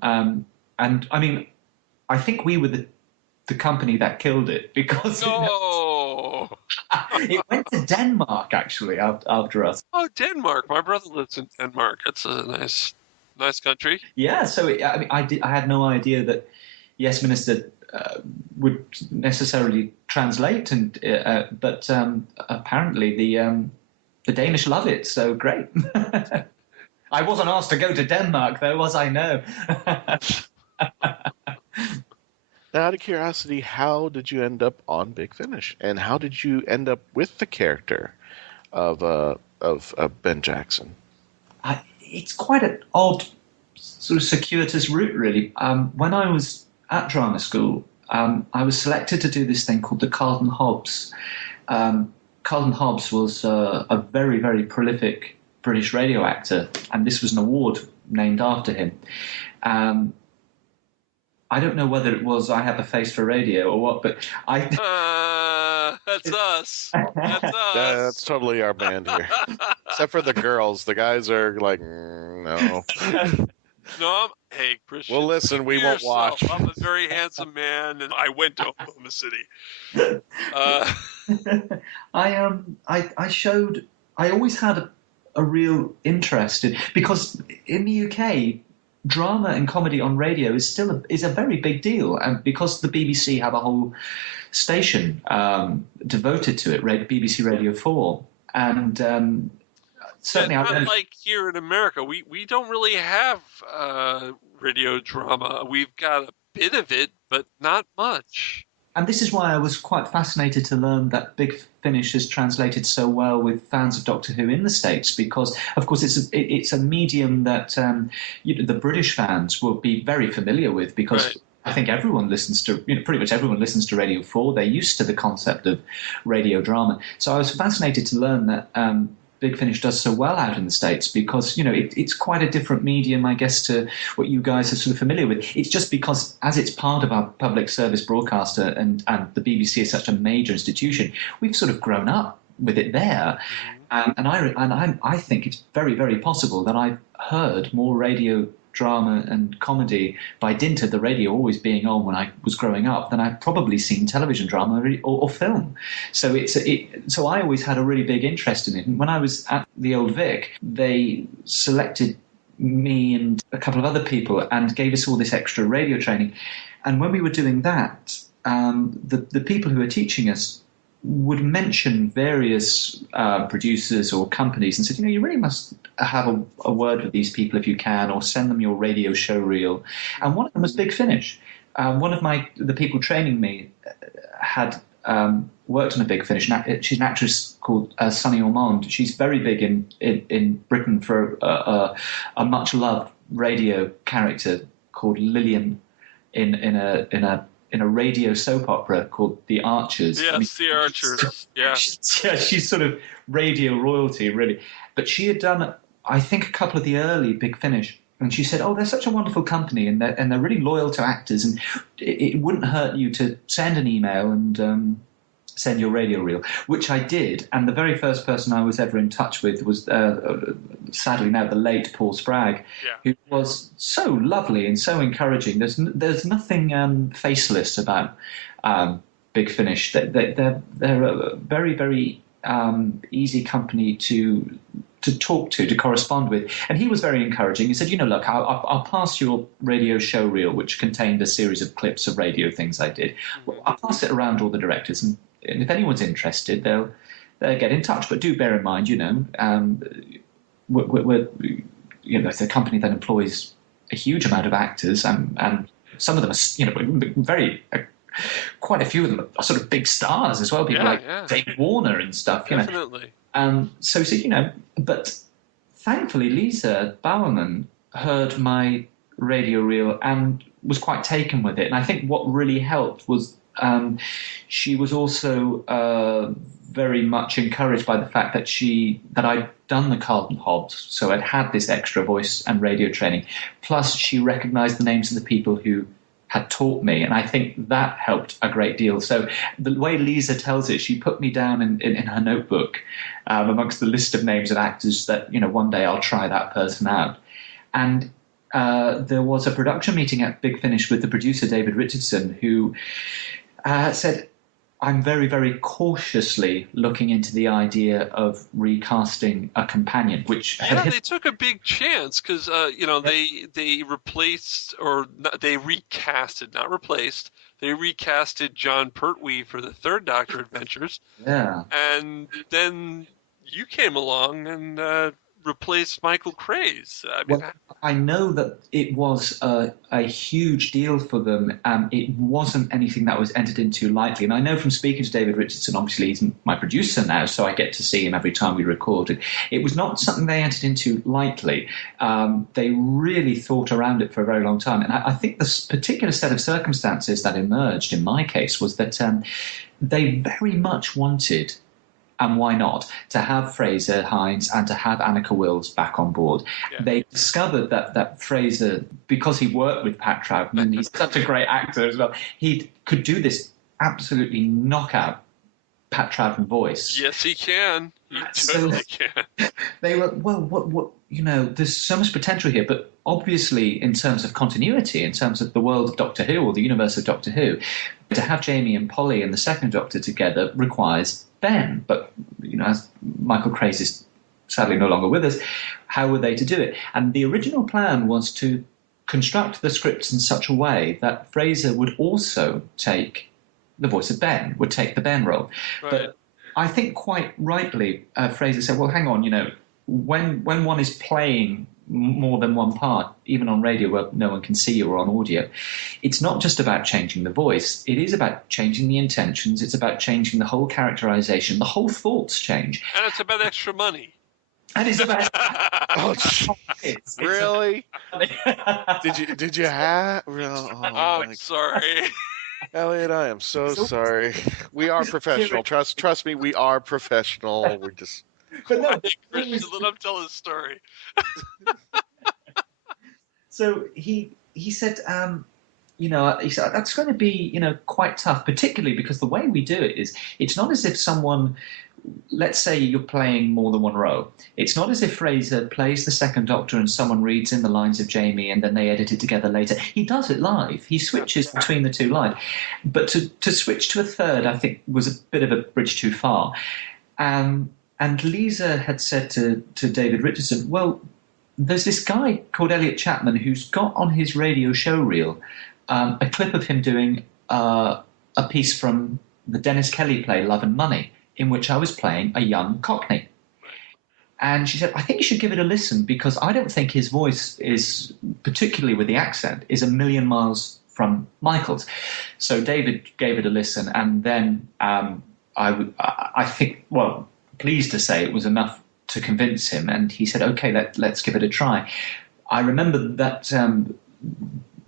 And I mean, I think we were the company that killed it, because it went to Denmark actually after us. Oh, Denmark! My brother lives in Denmark. It's a nice country. Yeah, so I had no idea that Yes Minister would necessarily translate, but apparently the Danish love it. So great. I wasn't asked to go to Denmark, though, was I? No. Now, out of curiosity, how did you end up on Big Finish, and how did you end up with the character of Ben Jackson? It's quite an odd sort of circuitous route, really. When I was at drama school, I was selected to do this thing called the Carlton Hobbs. Carlton Hobbs was a very, very prolific British radio actor, and this was an award named after him. I don't know whether it was I have a face for radio or what, but that's us. That's us. That's totally our band here. Except for the girls. The guys are like, no. No, hey, Christian. Well, listen, we won't watch. I'm a very handsome man, and I went to Oklahoma City. I always had a real interest in, because in the UK, drama and comedy on radio is a very big deal, and because the BBC have a whole station devoted to it, BBC Radio 4, and certainly not like here in America. We don't really have radio drama. We've got a bit of it, but not much. And this is why I was quite fascinated to learn that Big Finish is translated so well with fans of Doctor Who in the States, because, of course, it's a medium that the British fans will be very familiar with, because right. I think everyone listens to, pretty much everyone listens to Radio 4. They're used to the concept of radio drama. So I was fascinated to learn that Big Finish does so well out in the States, because, it's quite a different medium, I guess, to what you guys are sort of familiar with. It's just because, as it's part of our public service broadcaster, and the BBC is such a major institution, we've sort of grown up with it there. And I think it's very, very possible that I've heard more radio drama and comedy by dint of the radio always being on when I was growing up than I've probably seen television drama or film. So so I always had a really big interest in it. And when I was at the Old Vic, they selected me and a couple of other people and gave us all this extra radio training. And when we were doing that, the people who were teaching us would mention various producers or companies and said, you really must have a word with these people if you can, or send them your radio show reel. And one of them was Big Finish. One of the people training me had worked on a Big Finish. She's an actress called Sunny Ormond. She's very big in Britain for a much-loved radio character called Lillian in a radio soap opera called The Archers. Yes, The Archers. Yeah. She's sort of radio royalty, really. But she had done, I think, a couple of the early Big Finish. And she said, they're such a wonderful company, and they're really loyal to actors, and it wouldn't hurt you to send an email and send your radio reel, which I did. And the very first person I was ever in touch with was, sadly now, the late Paul Spragg, who was so lovely and so encouraging. There's nothing faceless about Big Finish. They're a very, very easy company to talk to correspond with. And he was very encouraging. He said, look, I'll pass your radio show reel, which contained a series of clips of radio things I did. Well, I'll pass it around all the directors, and if anyone's interested, they'll get in touch. But do bear in mind, we're it's a company that employs a huge amount of actors, and some of them are, quite a few of them are sort of big stars as well, people David Warner and stuff. Definitely. So he said, but thankfully Lisa Bowerman heard my radio reel and was quite taken with it. And I think what really helped was she was also very much encouraged by the fact that I'd done the Carlton Hobbs, so I'd had this extra voice and radio training. Plus, she recognised the names of the people who had taught me, and I think that helped a great deal. So the way Lisa tells it, she put me down in her notebook amongst the list of names of actors that, one day I'll try that person out. And there was a production meeting at Big Finish with the producer, David Richardson, who said, I'm very, very cautiously looking into the idea of recasting a companion, which... they took a big chance because, they replaced, or they recasted, not replaced, they recasted John Pertwee for the Third Doctor Adventures. Yeah. And then you came along and replaced Michael Craze. I know that it was a huge deal for them. It wasn't anything that was entered into lightly. And I know from speaking to David Richardson, obviously he's my producer now, so I get to see him every time we record. It was not something they entered into lightly. They really thought around it for a very long time. And I think this particular set of circumstances that emerged in my case was that they very much wanted, and why not, to have Fraser Hines and to have Annika Wills back on board. Yeah. They discovered that Fraser, because he worked with Pat Troughton, and he's such a great actor as well, he could do this absolutely knockout Pat Troughton voice. Yes, he can. He totally can. They were, what, there's so much potential here, but obviously in terms of continuity, in terms of the world of Doctor Who or the universe of Doctor Who, to have Jamie and Polly and the second Doctor together requires Ben. But, as Michael Craze is sadly no longer with us, how were they to do it? And the original plan was to construct the scripts in such a way that Fraser would also take the voice of Ben, would take the Ben role. Right. But I think quite rightly, Fraser said, well, hang on, when one is playing more than one part, even on radio where no one can see you or on audio, it's not just about changing the voice. It is about changing the intentions. It's about changing the whole characterization. The whole thoughts change. And it's about extra money. And it's about... Really? Did you have... I'm sorry. Elliot, I am so sorry. We are professional. Trust me, we are professional. We're just... But no, Christian, let him tell his story. So he said, he said that's going to be, quite tough, particularly because the way we do it is, it's not as if someone, let's say you're playing more than one role. It's not as if Fraser plays the second Doctor and someone reads in the lines of Jamie and then they edit it together later. He does it live. He switches between the two live. But to switch to a third, I think, was a bit of a bridge too far. And Lisa had said to David Richardson, well, there's this guy called Elliot Chapman who's got on his radio show reel a clip of him doing a piece from the Dennis Kelly play Love and Money, in which I was playing a young Cockney. And she said, I think you should give it a listen, because I don't think his voice is, particularly with the accent, is a million miles from Michael's. So David gave it a listen, and then I think, well, pleased to say it was enough to convince him, and he said, okay, let's give it a try. I remember that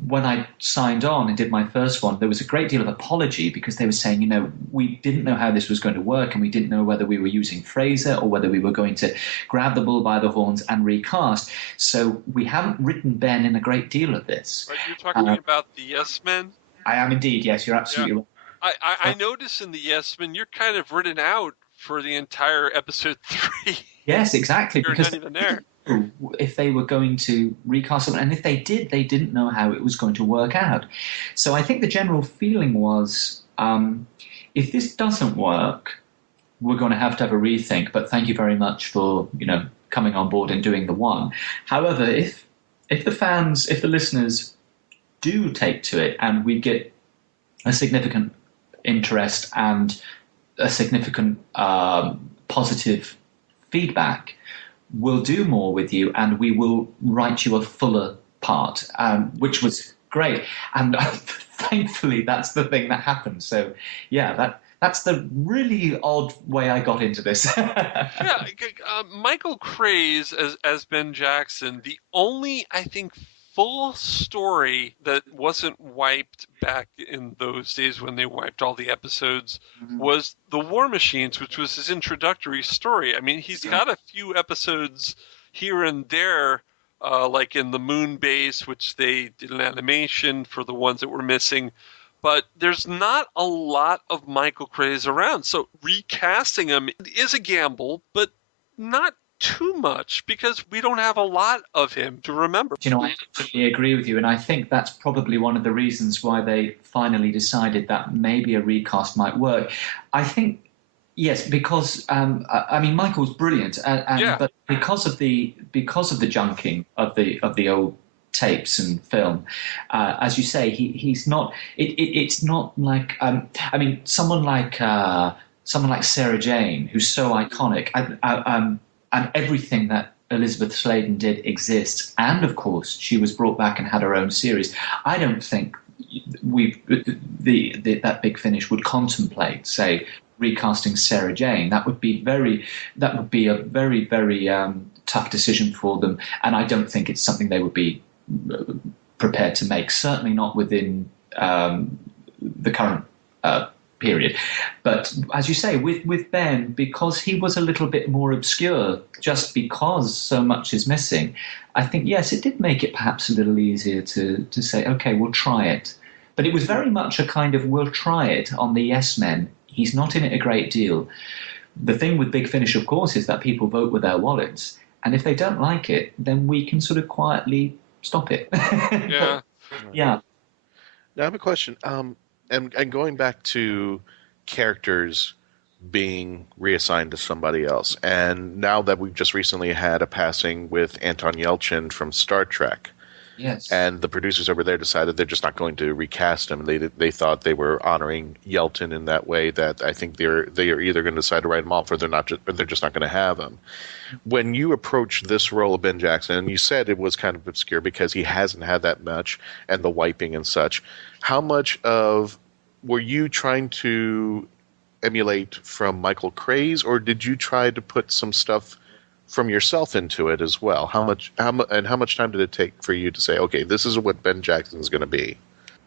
when I signed on and did my first one, there was a great deal of apology because they were saying, we didn't know how this was going to work, and we didn't know whether we were using Fraser or whether we were going to grab the bull by the horns and recast. So we haven't written Ben in a great deal of this. Right, you're talking about the Yes Men? I am indeed, yes, you're absolutely right. I noticed in the Yes Men, you're kind of written out for the entire episode 3. Yes, exactly. You're because not even there. If they were going to recast them, and if they did, they didn't know how it was going to work out. So I think the general feeling was, if this doesn't work, we're going to have a rethink. But thank you very much for coming on board and doing the one. However, if the listeners do take to it and we get a significant interest and a significant positive feedback, we'll do more with you and we will write you a fuller part, which was great. And thankfully, that's the thing that happened. So, yeah, that's the really odd way I got into this. Yeah, Michael Craze as Ben Jackson, the only, I think, full story that wasn't wiped back in those days when they wiped all the episodes was The War Machines, which was his introductory story. I mean, he's got a few episodes here and there, like in the Moon Base, which they did an animation for the ones that were missing. But there's not a lot of Michael Craze around. So recasting him is a gamble, but not too much because we don't have a lot of him to remember. You know, I absolutely agree with you, and I think that's probably one of the reasons why they finally decided that maybe a recast might work. I think, yes, because I mean, Michael's brilliant, but because of the junking of the old tapes and film, as you say, he's not. It's not like I mean, someone like Sarah Jane, who's so iconic, and everything that Elizabeth Sladen did exists, and of course she was brought back and had her own series. I don't think that Big Finish would contemplate, say, recasting Sarah Jane. That would be a very, very tough decision for them, and I don't think it's something they would be prepared to make. Certainly not within the current period. But as you say, with Ben, because he was a little bit more obscure, just because so much is missing, I think, yes, it did make it perhaps a little easier to say, okay, we'll try it. But it was very much a kind of, we'll try it on the yes men. He's not in it a great deal. The thing with Big Finish, of course, is that people vote with their wallets. And if they don't like it, then we can sort of quietly stop it. Yeah. Yeah. Now I have a question. And going back to characters being reassigned to somebody else, and now that we've just recently had a passing with Anton Yelchin from Star Trek, yes, and the producers over there decided they're just not going to recast him. They thought they were honoring Yelchin in that way. That I think they are either going to decide to write him off, or they're just not going to have him. When you approach this role of Ben Jackson, and you said it was kind of obscure because he hasn't had that much, and the wiping and such, how much of were you trying to emulate from Michael Craze, or did you try to put some stuff from yourself into it as well? How much time did it take for you to say, okay, this is what Ben Jackson is going to be?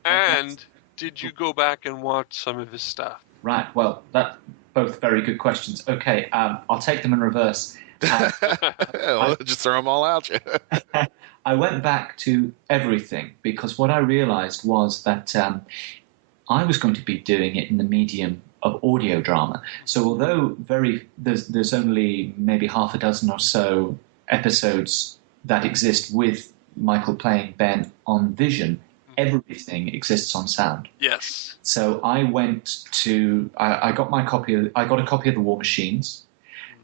And did you go back and watch some of his stuff? Right. Well, that both very good questions. Okay, I'll take them in reverse. Just throw them all out. I went back to everything because what I realized was that I was going to be doing it in the medium of audio drama. So although there's only maybe half a dozen or so episodes that exist with Michael playing Ben on Vision, everything exists on sound. Yes. So I went to I got a copy of The War Machines,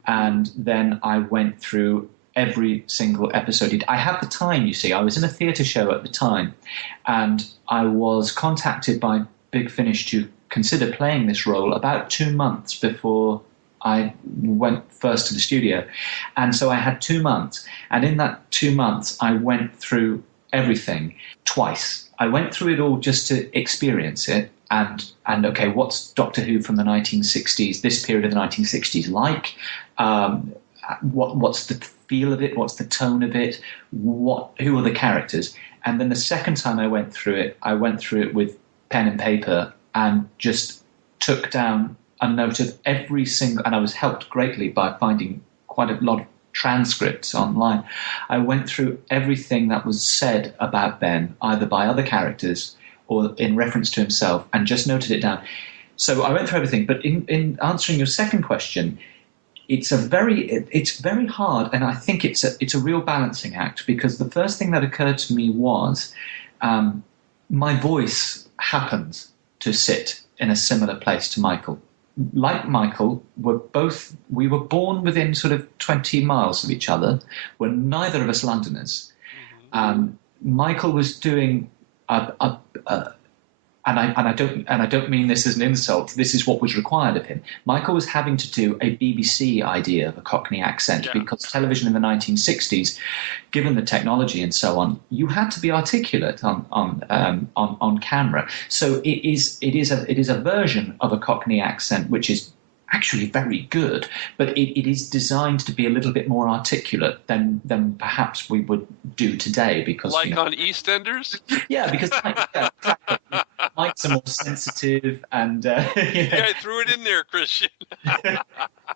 and then I went through every single episode. I had the time, you see. I was in a theatre show at the time, and I was contacted by Big Finish to consider playing this role about 2 months before I went first to the studio. And so I had 2 months. And in that 2 months, I went through everything twice. I went through it all just to experience it. And okay, what's Doctor Who from the 1960s, this period of the 1960s like? What's the feel of it? What's the tone of it? Who are the characters? And then the second time I went through it with pen and paper and just took down a note of every single, and I was helped greatly by finding quite a lot of transcripts online. I went through everything that was said about Ben, either by other characters or in reference to himself, and just noted it down. So I went through everything, but in answering your second question, it's very hard, and I think it's a real balancing act, because the first thing that occurred to me was my voice happened to sit in a similar place to Michael. like Michael, we were born within sort of 20 miles of each other. We're neither of us Londoners. Michael was doing and I don't mean this as an insult. This is what was required of him. Michael was having to do a BBC idea of a Cockney accent because television in the 1960s, given the technology and so on, you had to be articulate on camera. So it is a version of a Cockney accent which is actually very good, but it is designed to be a little bit more articulate than perhaps we would do today, because on EastEnders. Yeah, because Mike's are more sensitive, and I threw it in there, Christian.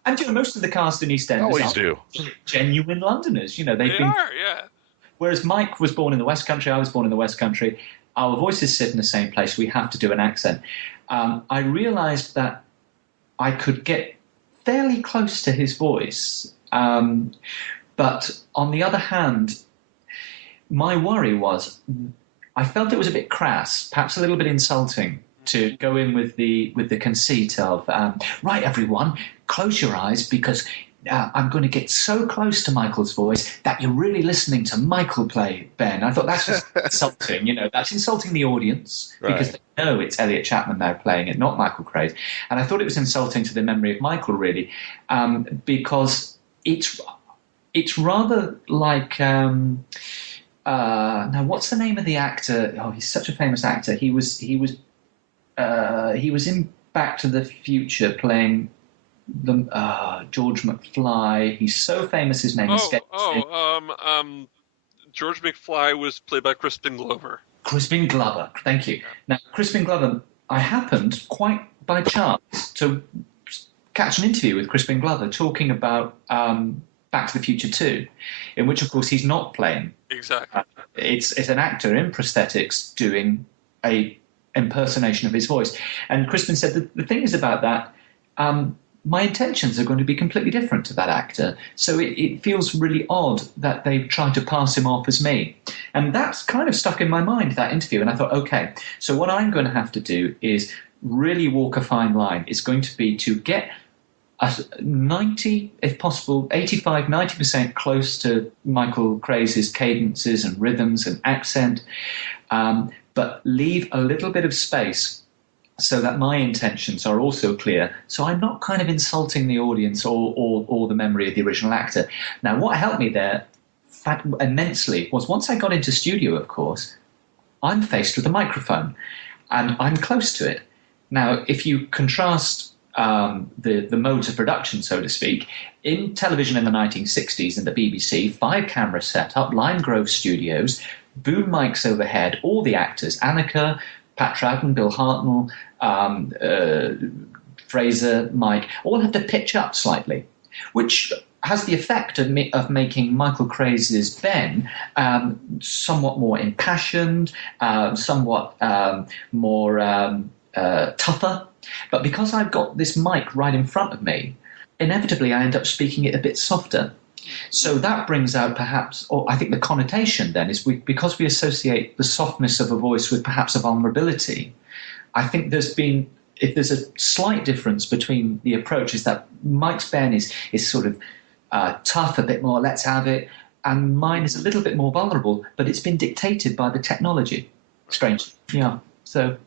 And most of the cast in EastEnders always do genuine Londoners. They are. Whereas Mike was born in the West Country, I was born in the West Country. Our voices sit in the same place. We have to do an accent. I realised that I could get fairly close to his voice. But on the other hand, my worry was I felt it was a bit crass, perhaps a little bit insulting, to go in with the conceit of, right, everyone, close your eyes because I'm going to get so close to Michael's voice that you're really listening to Michael play Ben. I thought that's just insulting, that's insulting the audience because they know it's Elliot Chapman now playing it, not Michael Craze. And I thought it was insulting to the memory of Michael, really, because it's rather like now what's the name of the actor? Oh, he's such a famous actor. He was in Back to the Future playing George McFly. He's so famous, his name escapes me. George McFly was played by Crispin Glover. Crispin Glover, thank you. Now, Crispin Glover, I happened quite by chance to catch an interview with Crispin Glover talking about Back to the Future 2, in which, of course, he's not playing. Exactly. It's an actor in prosthetics doing a impersonation of his voice. And Crispin said that the thing is about that, my intentions are going to be completely different to that actor. So it feels really odd that they've tried to pass him off as me. And that's kind of stuck in my mind, that interview. And I thought, okay, so what I'm going to have to do is really walk a fine line. It's going to be to get 90, if possible, 85, 90% close to Michael Craze's cadences and rhythms and accent, but leave a little bit of space so that my intentions are also clear, so I'm not kind of insulting the audience or the memory of the original actor. Now, what helped me there immensely was once I got into studio, of course, I'm faced with a microphone, and I'm close to it. Now, if you contrast the modes of production, so to speak, in television in the 1960s in the BBC, 5-camera setup, Lime Grove Studios, boom mics overhead, all the actors, Annika, Pat Troughton, Bill Hartnell, Fraser, Mike, all have to pitch up slightly, which has the effect of making Michael Craze's Ben somewhat more impassioned, somewhat more tougher. But because I've got this mic right in front of me, inevitably I end up speaking it a bit softer. So that brings out perhaps, or I think the connotation then is because we associate the softness of a voice with perhaps a vulnerability, I think there's a slight difference between the approaches that Mike's Ben is sort of tough, a bit more let's have it, and mine is a little bit more vulnerable, but it's been dictated by the technology. Strange. Yeah. So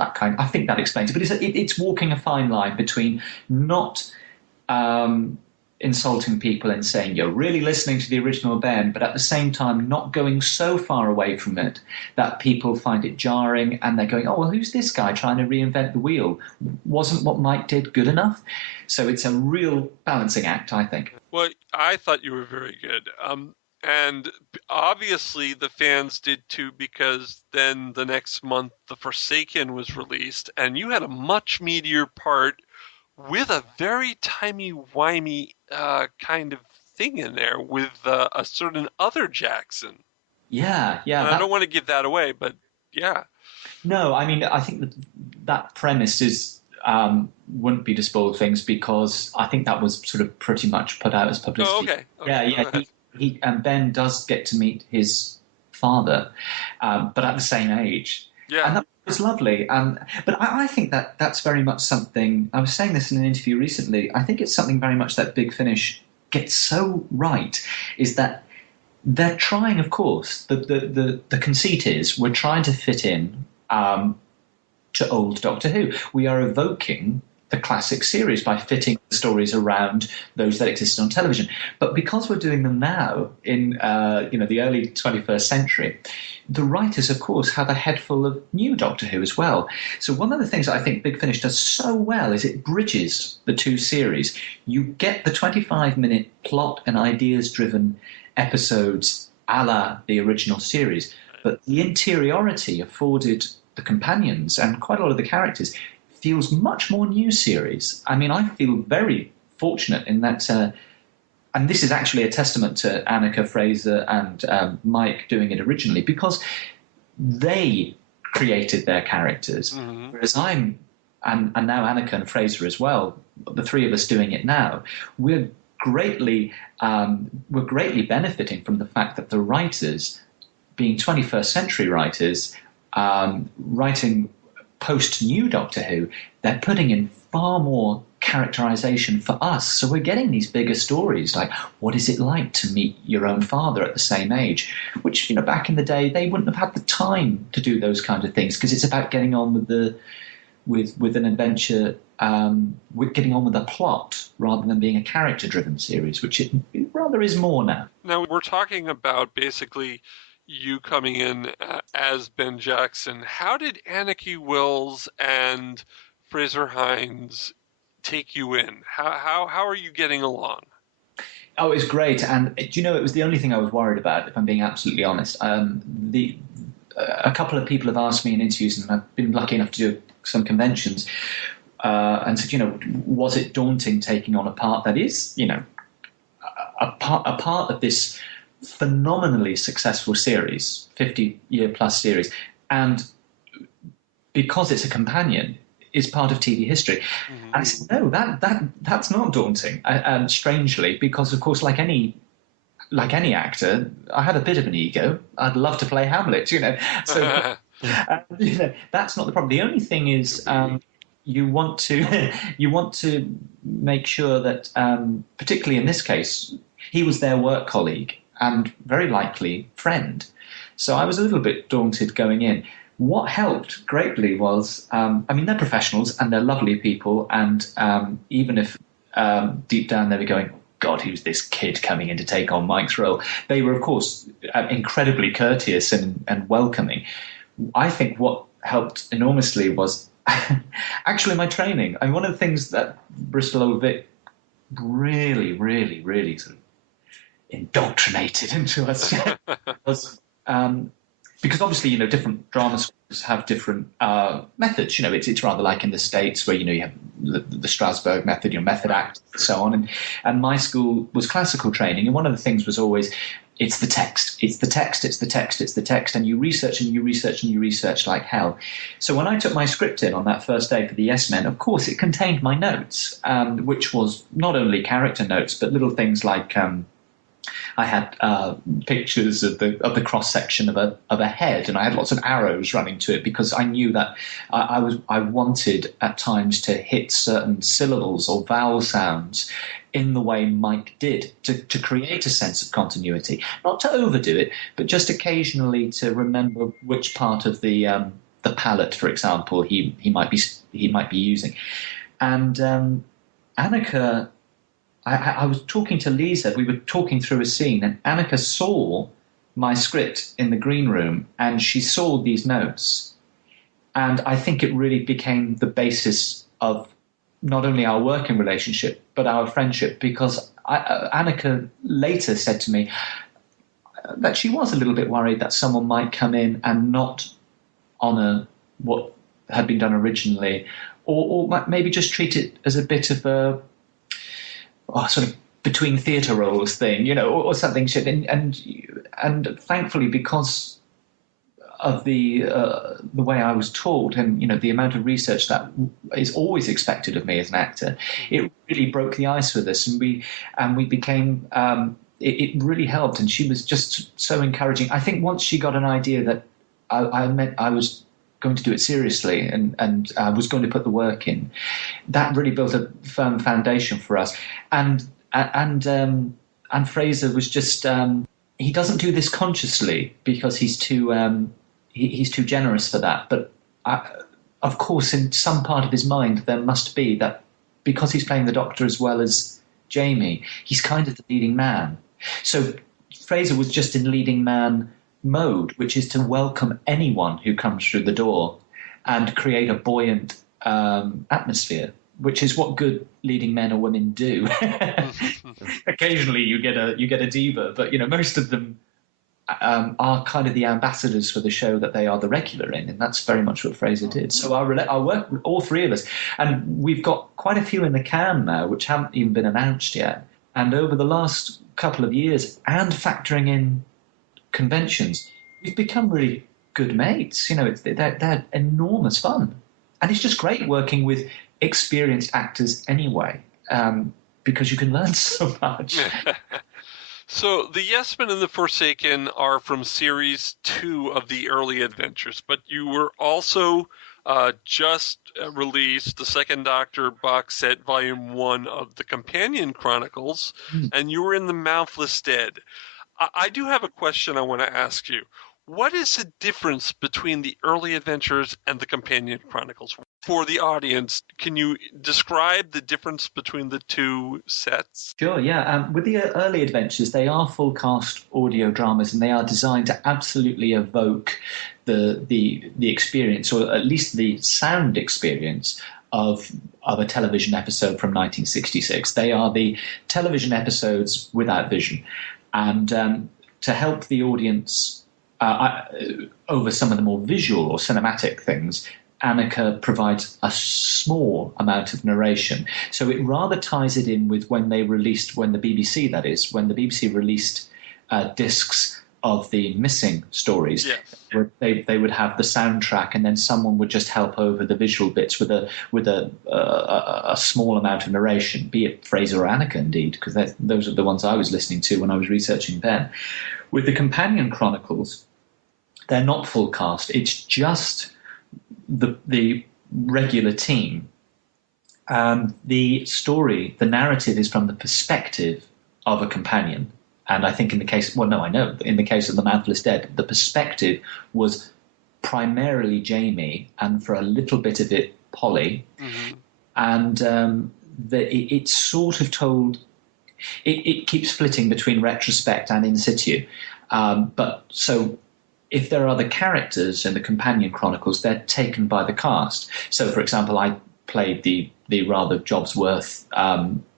I think that explains it. But it's walking a fine line between not insulting people and saying you're really listening to the original Ben, but at the same time not going so far away from it that people find it jarring and they're going, oh, well, who's this guy trying to reinvent the wheel? Wasn't what Mike did good enough? So it's a real balancing act, I think. Well, I thought you were very good. And obviously the fans did too, because then the next month The Forsaken was released and you had a much meatier part with a very timey-wimey kind of thing in there with a certain other Jackson. Yeah. I don't want to give that away, but yeah. No, I mean, I think that premise is wouldn't be to spoil things, because I think that was sort of pretty much put out as publicity. Oh, okay. Yeah. He and Ben does get to meet his father, but at the same age. Yeah. And that was lovely. But I think that's very much something, I was saying this in an interview recently, I think it's something very much that Big Finish gets so right, is that they're trying, of course, the conceit is we're trying to fit in to old Doctor Who. We are evoking the classic series by fitting the stories around those that existed on television. But because we're doing them now in the early 21st century, the writers, of course, have a head full of new Doctor Who as well. So one of the things that I think Big Finish does so well is it bridges the two series. You get the 25-minute plot and ideas-driven episodes a la the original series, but the interiority afforded the companions and quite a lot of the characters feels much more new series. I mean, I feel very fortunate in that, and this is actually a testament to Annika, Fraser, and Mike doing it originally, because they created their characters, whereas and now Annika and Fraser as well, the three of us doing it now, we're greatly benefiting from the fact that the writers, being 21st century writers, writing post-new Doctor Who, they're putting in far more characterization for us. So we're getting these bigger stories, like what is it like to meet your own father at the same age, which, back in the day, they wouldn't have had the time to do those kinds of things, because it's about getting on with an adventure, with getting on with a plot rather than being a character-driven series, which it rather is more now. Now, we're talking about basically you coming in as Ben Jackson. How did Annika Wills and Fraser Hines take you in? How are you getting along? Oh, it's great. And, it was the only thing I was worried about, if I'm being absolutely honest. A couple of people have asked me in interviews, and I've been lucky enough to do some conventions, and said, was it daunting taking on a part that is, a part of this phenomenally successful series, 50-year-plus series, and because it's a companion, is part of TV history. And I said, no, that's not daunting, strangely, because, of course, like any actor, I had a bit of an ego. I'd love to play Hamlet, So, that's not the problem. The only thing is, you want to make sure that, particularly in this case, he was their work colleague and very likely friend. So I was a little bit daunted going in. What helped greatly was, they're professionals and they're lovely people, and even if deep down they were going, God, who's this kid coming in to take on Mike's role? They were, of course, incredibly courteous and welcoming. I think what helped enormously was actually my training. And one of the things that Bristol Old Vic really, really, really sort of indoctrinated into us was, because obviously, different drama schools have different methods. It's rather like in the States where, you have the Strasbourg method, method act, and so on. And my school was classical training. And one of the things was always, it's the text, it's the text, it's the text, it's the text. And you research and you research and you research like hell. So when I took my script in on that first day for the Yes Men, of course, it contained my notes, which was not only character notes, but little things like... I had pictures of the cross section of a head, and I had lots of arrows running to it because I knew that I wanted at times to hit certain syllables or vowel sounds in the way Mike did to create a sense of continuity, not to overdo it, but just occasionally to remember which part of the palette, for example, he might be using, and Annika. I was talking to Lisa, we were talking through a scene, and Annika saw my script in the green room, and she saw these notes. And I think it really became the basis of not only our working relationship, but our friendship, because Annika later said to me that she was a little bit worried that someone might come in and not honour what had been done originally, or maybe just treat it as a bit of a... sort of between theatre roles thing, or something. And thankfully, because of the way I was taught, and the amount of research that is always expected of me as an actor, it really broke the ice with us, and we became. It really helped, and she was just so encouraging. I think once she got an idea that I going to do it seriously and was going to put the work in. That really built a firm foundation for us. And Fraser was just he doesn't do this consciously because he's too generous for that. But of course, in some part of his mind, there must be that because he's playing the Doctor as well as Jamie, he's kind of the leading man. So Fraser was just in leading man mode, which is to welcome anyone who comes through the door and create a buoyant atmosphere, which is what good leading men or women do. Occasionally you get a diva, but most of them are kind of the ambassadors for the show that they are the regular in, and that's very much what Fraser did. So our work, all three of us, and we've got quite a few in the can now, which haven't even been announced yet. And over the last couple of years, and factoring in conventions, we've become really good mates. They're enormous fun, and it's just great working with experienced actors anyway, because you can learn so much. So the Yes-Men and the Forsaken are from Series 2 of the Early Adventures, but you were also just released the Second Doctor box set, Volume 1 of the Companion Chronicles, and you were in the Mouthless Dead. I do have a question I want to ask you. What is the difference between the Early Adventures and the Companion Chronicles? For the audience, can you describe the difference between the two sets? Sure, yeah. With the Early Adventures, they are full cast audio dramas, and they are designed to absolutely evoke the experience, or at least the sound experience of a television episode from 1966. They are the television episodes without vision. And to help the audience over some of the more visual or cinematic things, Annika provides a small amount of narration. So it rather ties it in with when the BBC released discs of the missing stories, yes, where they would have the soundtrack, and then someone would just help over the visual bits with a small amount of narration, be it Fraser or Annika indeed, because those are the ones I was listening to when I was researching Ben. With the Companion Chronicles, they're not full cast. It's just the regular team. The story, the narrative is from the perspective of a companion. And I think in the case of the Mouthless Dead, the perspective was primarily Jamie, and for a little bit of it, Polly. Mm-hmm. And it's sort of told, it keeps flitting between retrospect and in situ. But so if there are other characters in the Companion Chronicles, they're taken by the cast. So, for example, I played the rather Jobsworth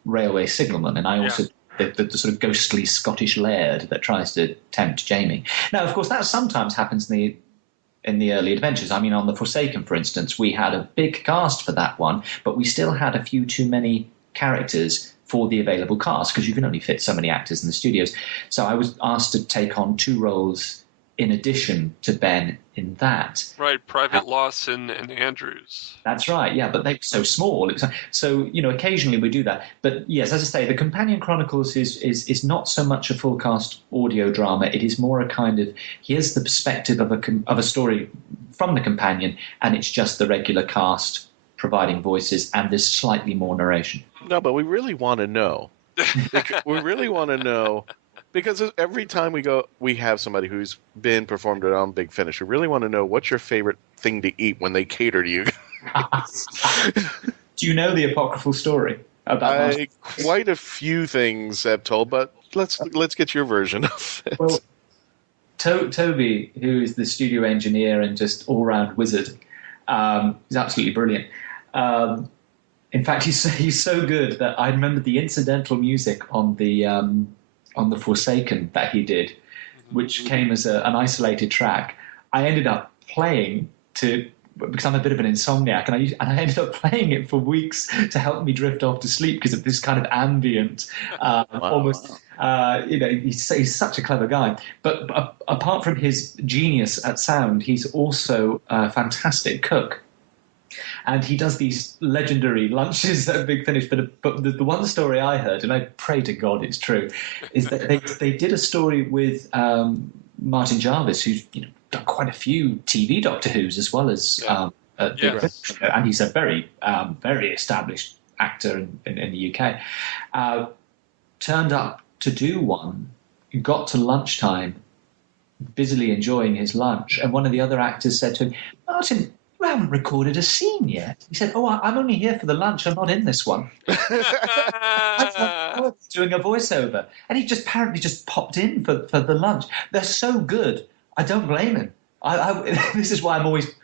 railway signalman, and I also the sort of ghostly Scottish laird that tries to tempt Jamie. Now, of course, that sometimes happens in the Early Adventures. I mean, on The Forsaken, for instance, we had a big cast for that one, but we still had a few too many characters for the available cast, because you can only fit so many actors in the studios. So I was asked to take on 2 roles in addition to Ben in that. Right, Private Lawson and Andrews. That's right, yeah, but they were so small. So, occasionally we do that. But yes, as I say, the Companion Chronicles is not so much a full cast audio drama. It is more a kind of, here's the perspective of a story from the Companion, and it's just the regular cast providing voices, and there's slightly more narration. No, but we really want to know. We really want to know. Because every time we have somebody who's been performed on Big Finish. We really want to know, what's your favorite thing to eat when they cater to you. Do you know the apocryphal story about that? Quite a few things I've told, but let's get your version of it. Well, Toby, who is the studio engineer and just all-round wizard, is absolutely brilliant. In fact, he's so good that I remember the incidental music on the Forsaken that he did, which came as an isolated track. I ended up playing because I'm a bit of an insomniac, and I ended up playing it for weeks to help me drift off to sleep because of this kind of ambient, almost. He's such a clever guy. But apart from his genius at sound, he's also a fantastic cook. And he does these legendary lunches at Big Finish. But the one story I heard, and I pray to God it's true, is that they did a story with Martin Jarvis, who's done quite a few TV Doctor Who's as well as and he's a very established actor in the UK. Turned up to do one, got to lunchtime, busily enjoying his lunch, and one of the other actors said to him, "Martin, you haven't recorded a scene yet." He said, "Oh, I'm only here for the lunch. I'm not in this one." I was doing a voiceover, and he just apparently just popped in for the lunch. They're so good. I don't blame him. This is why I'm always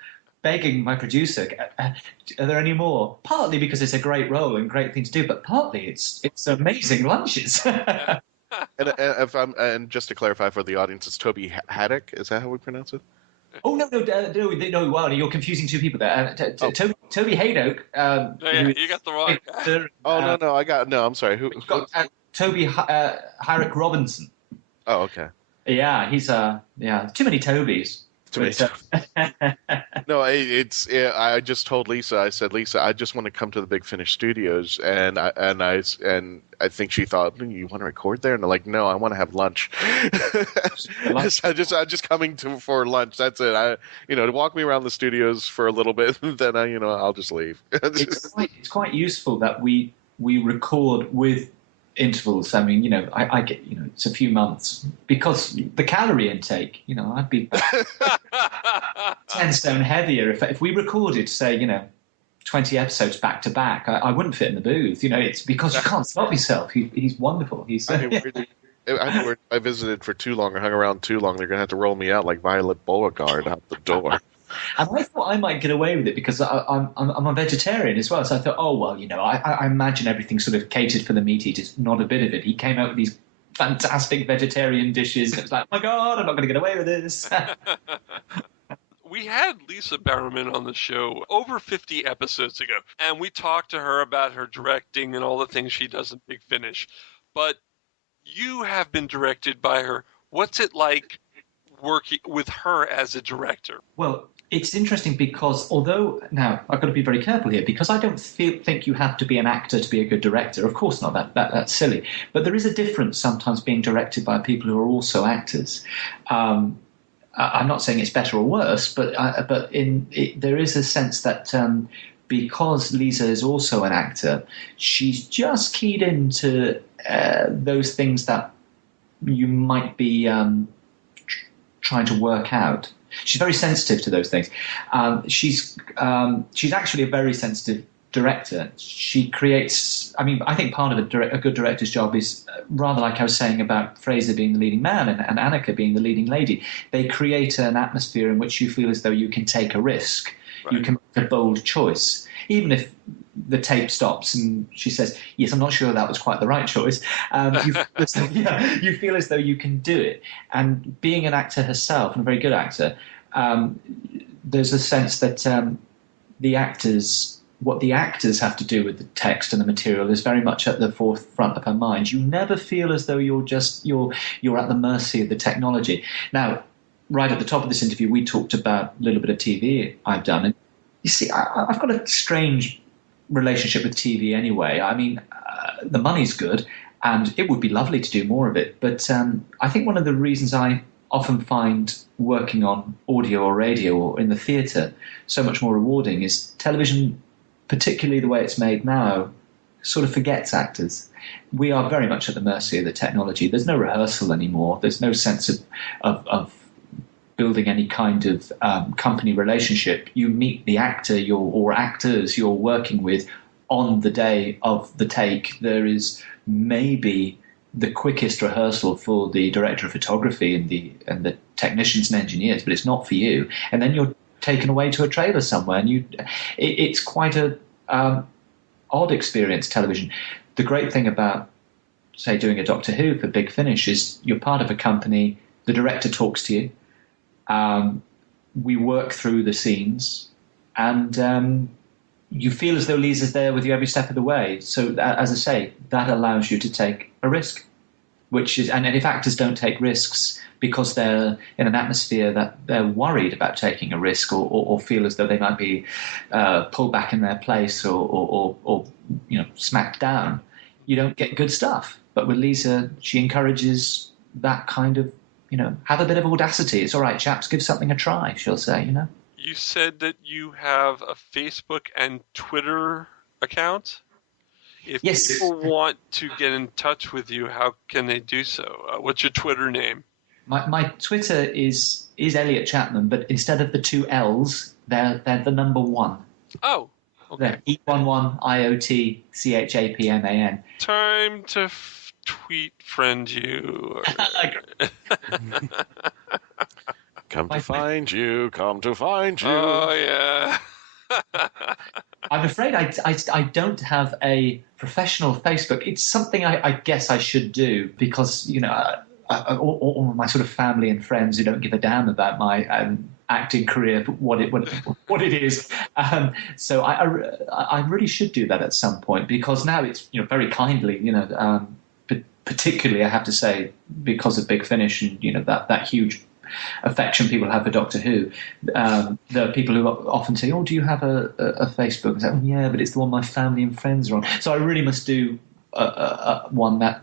begging my producer, are there any more? Partly because it's a great role and great thing to do, but partly it's amazing lunches. And just to clarify for the audience, it's Toby Haddock. Is that how we pronounce it? Oh no! Well, you're confusing two people there. Toby Haydock. You got the wrong guy. I'm sorry. Who? Toby Hyrick Robinson. Oh, okay. Yeah, he's too many Tobys. No, I just told Lisa. I said, Lisa, I just want to come to the Big Finish Studios, and I think she thought, you want to record there, and I'm like, no, I want to have lunch. I'm just coming for lunch. That's it. To walk me around the studios for a little bit, then I'll just leave. It's quite useful that we record with intervals. I mean, I get, it's a few months because the calorie intake, I'd be 10 stone heavier if we recorded, say, 20 episodes back to back. I wouldn't fit in the booth. It's because you can't stop yourself. He's wonderful. I visited for too long or hung around too long. They're going to have to roll me out like Violet Beauregard out the door. And I thought I might get away with it because I'm a vegetarian as well. So I thought, I imagine everything sort of catered for the meat eaters. Not a bit of it. He came out with these fantastic vegetarian dishes. And it was like, oh my God, I'm not going to get away with this. We had Lisa Barrowman on the show over 50 episodes ago, and we talked to her about her directing and all the things she does in Big Finish. But you have been directed by her. What's it like working with her as a director? Well, it's interesting because now I've got to be very careful here because I don't think you have to be an actor to be a good director. Of course not. That's silly. But there is a difference sometimes being directed by people who are also actors. I'm not saying it's better or worse, but there is a sense that because Lisa is also an actor, she's just keyed into those things that you might be trying to work out. She's very sensitive to those things. She's actually a very sensitive director. She creates. I mean, I think part of a good director's job is rather like I was saying about Fraser being the leading man and Annika being the leading lady. They create an atmosphere in which you feel as though you can take a risk. Right. You can make a bold choice, even if the tape stops and she says, "Yes, I'm not sure that was quite the right choice." You feel as though you can do it. And being an actor herself, and a very good actor, there's a sense that what the actors have to do with the text and the material is very much at the forefront of her mind. You never feel as though you're at the mercy of the technology. Now, right at the top of this interview, we talked about a little bit of TV I've done, and you see, I've got a strange relationship with TV anyway. I mean, the money's good and it would be lovely to do more of it. But I think one of the reasons I often find working on audio or radio or in the theatre so much more rewarding is television, particularly the way it's made now, sort of forgets actors. We are very much at the mercy of the technology. There's no rehearsal anymore. There's no sense of building any kind of company relationship. You meet the actor or actors you're working with on the day of the take. There is maybe the quickest rehearsal for the director of photography and the technicians and engineers, but it's not for you. And then you're taken away to a trailer somewhere, and it's quite a odd experience, television. The great thing about, say, doing a Doctor Who for Big Finish is you're part of a company, the director talks to you, we work through the scenes, and you feel as though Lisa's there with you every step of the way. So, as I say, that allows you to take a risk, and if actors don't take risks because they're in an atmosphere that they're worried about taking a risk or feel as though they might be pulled back in their place or smacked down, you don't get good stuff. But with Lisa, she encourages that kind of have a bit of audacity. It's all right, chaps, give something a try, she'll say, You said that you have a Facebook and Twitter account? If Yes. people want to get in touch with you, how can they do so? What's your Twitter name? My Twitter is Elliot Chapman, but instead of the two L's, they're the number 1. Oh, okay. E11IOTCHAPMAN. Time to tweet friend you. Come to find you. Oh, yeah. I'm afraid I don't have a professional Facebook. It's something I guess I should do because, all my sort of family and friends who don't give a damn about my acting career, what it is. So I really should do that at some point because now it's very kindly, particularly I have to say because of Big Finish and that huge affection people have for Doctor Who. There are people who often say, "Oh, do you have a Facebook?" And I say, "Oh, yeah, but it's the one my family and friends are on." So I really must do one that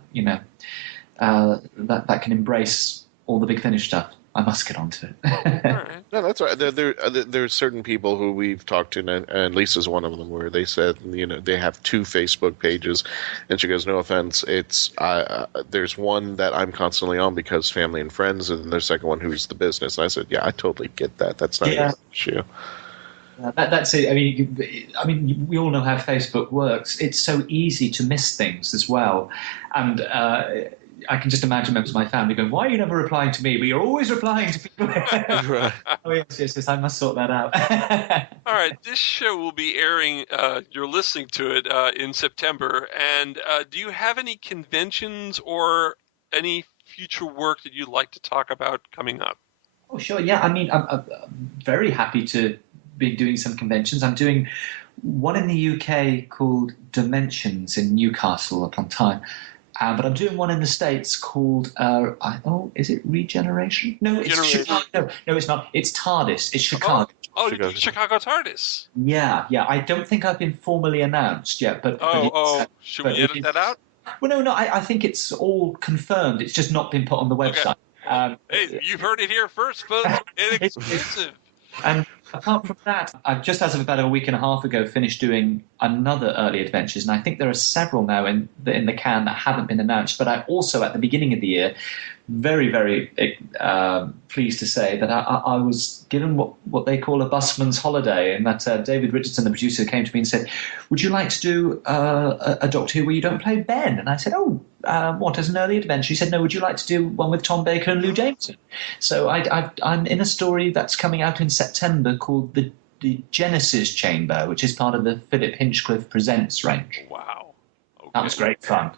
that can embrace all the Big Finish stuff. I must get onto it. No, that's right. There's certain people who we've talked to, and Lisa's one of them, where they said, they have 2 Facebook pages, and she goes, "No offense, it's there's one that I'm constantly on because family and friends, and there's the second one who's the business." And I said, "Yeah, I totally get that. That's not an issue." That's it. I mean, we all know how Facebook works. It's so easy to miss things as well, and I can just imagine members of my family going, "Why are you never replying to me? But you're always replying to people." Right. Oh yes, I must sort that out. All right, this show will be airing. You're listening to it in September, and do you have any conventions or any future work that you'd like to talk about coming up? Oh, sure. Yeah, I mean, I'm very happy to be doing some conventions. I'm doing one in the UK called Dimensions in Newcastle upon Tyne. But I'm doing one in the States called, is it Regeneration? No, it's Chicago. No, it's not. It's TARDIS. It's Chicago. Chicago TARDIS. Yeah. I don't think I've been formally announced yet. But should we edit that out? Well, no, I think it's all confirmed. It's just not been put on the website. Okay. Hey, you've heard it here first, folks. Exclusive. And apart from that, I've just as of about a week and a half ago finished doing another Early Adventures, and I think there are several now in the can that haven't been announced. But I also, at the beginning of the year, very, very pleased to say that I was given what they call a busman's holiday, and that David Richardson, the producer, came to me and said, "Would you like to do a Doctor Who where you don't play Ben?" And I said, what, as an early adventure? He said, "No, would you like to do one with Tom Baker and Lou Jameson?" So I'm in a story that's coming out in September called the Genesis Chamber, which is part of the Philip Hinchcliffe Presents range. Wow. Okay. That was great fun.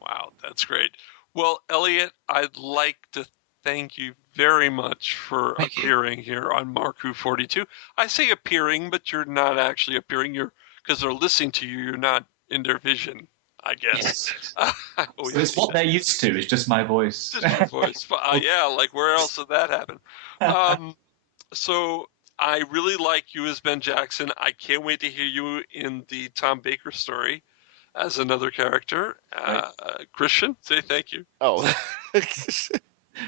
Wow, that's great. Well, Elliot, I'd like to thank you very much for appearing here on Mark Who 42. I say appearing, but you're not actually appearing. Because they're listening to you. You're not in their vision, I guess. Yes. So it's what they're used to. It's just my voice. Just your voice. Yeah, like where else did that happen? So I really like you as Ben Jackson. I can't wait to hear you in the Tom Baker story as another character. Christian, say thank you. Oh.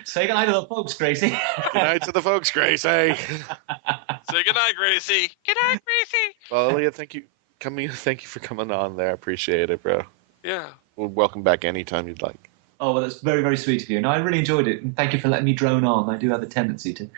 Say goodnight to the folks, Gracie. Good night to the folks, Gracie. Say goodnight, Gracie. Good night, Gracie. Well, Elliot, thank you for coming on there. I appreciate it, bro. Yeah. Well, welcome back anytime you'd like. Oh, well, that's very, very sweet of you. No, I really enjoyed it, and thank you for letting me drone on. I do have a tendency to.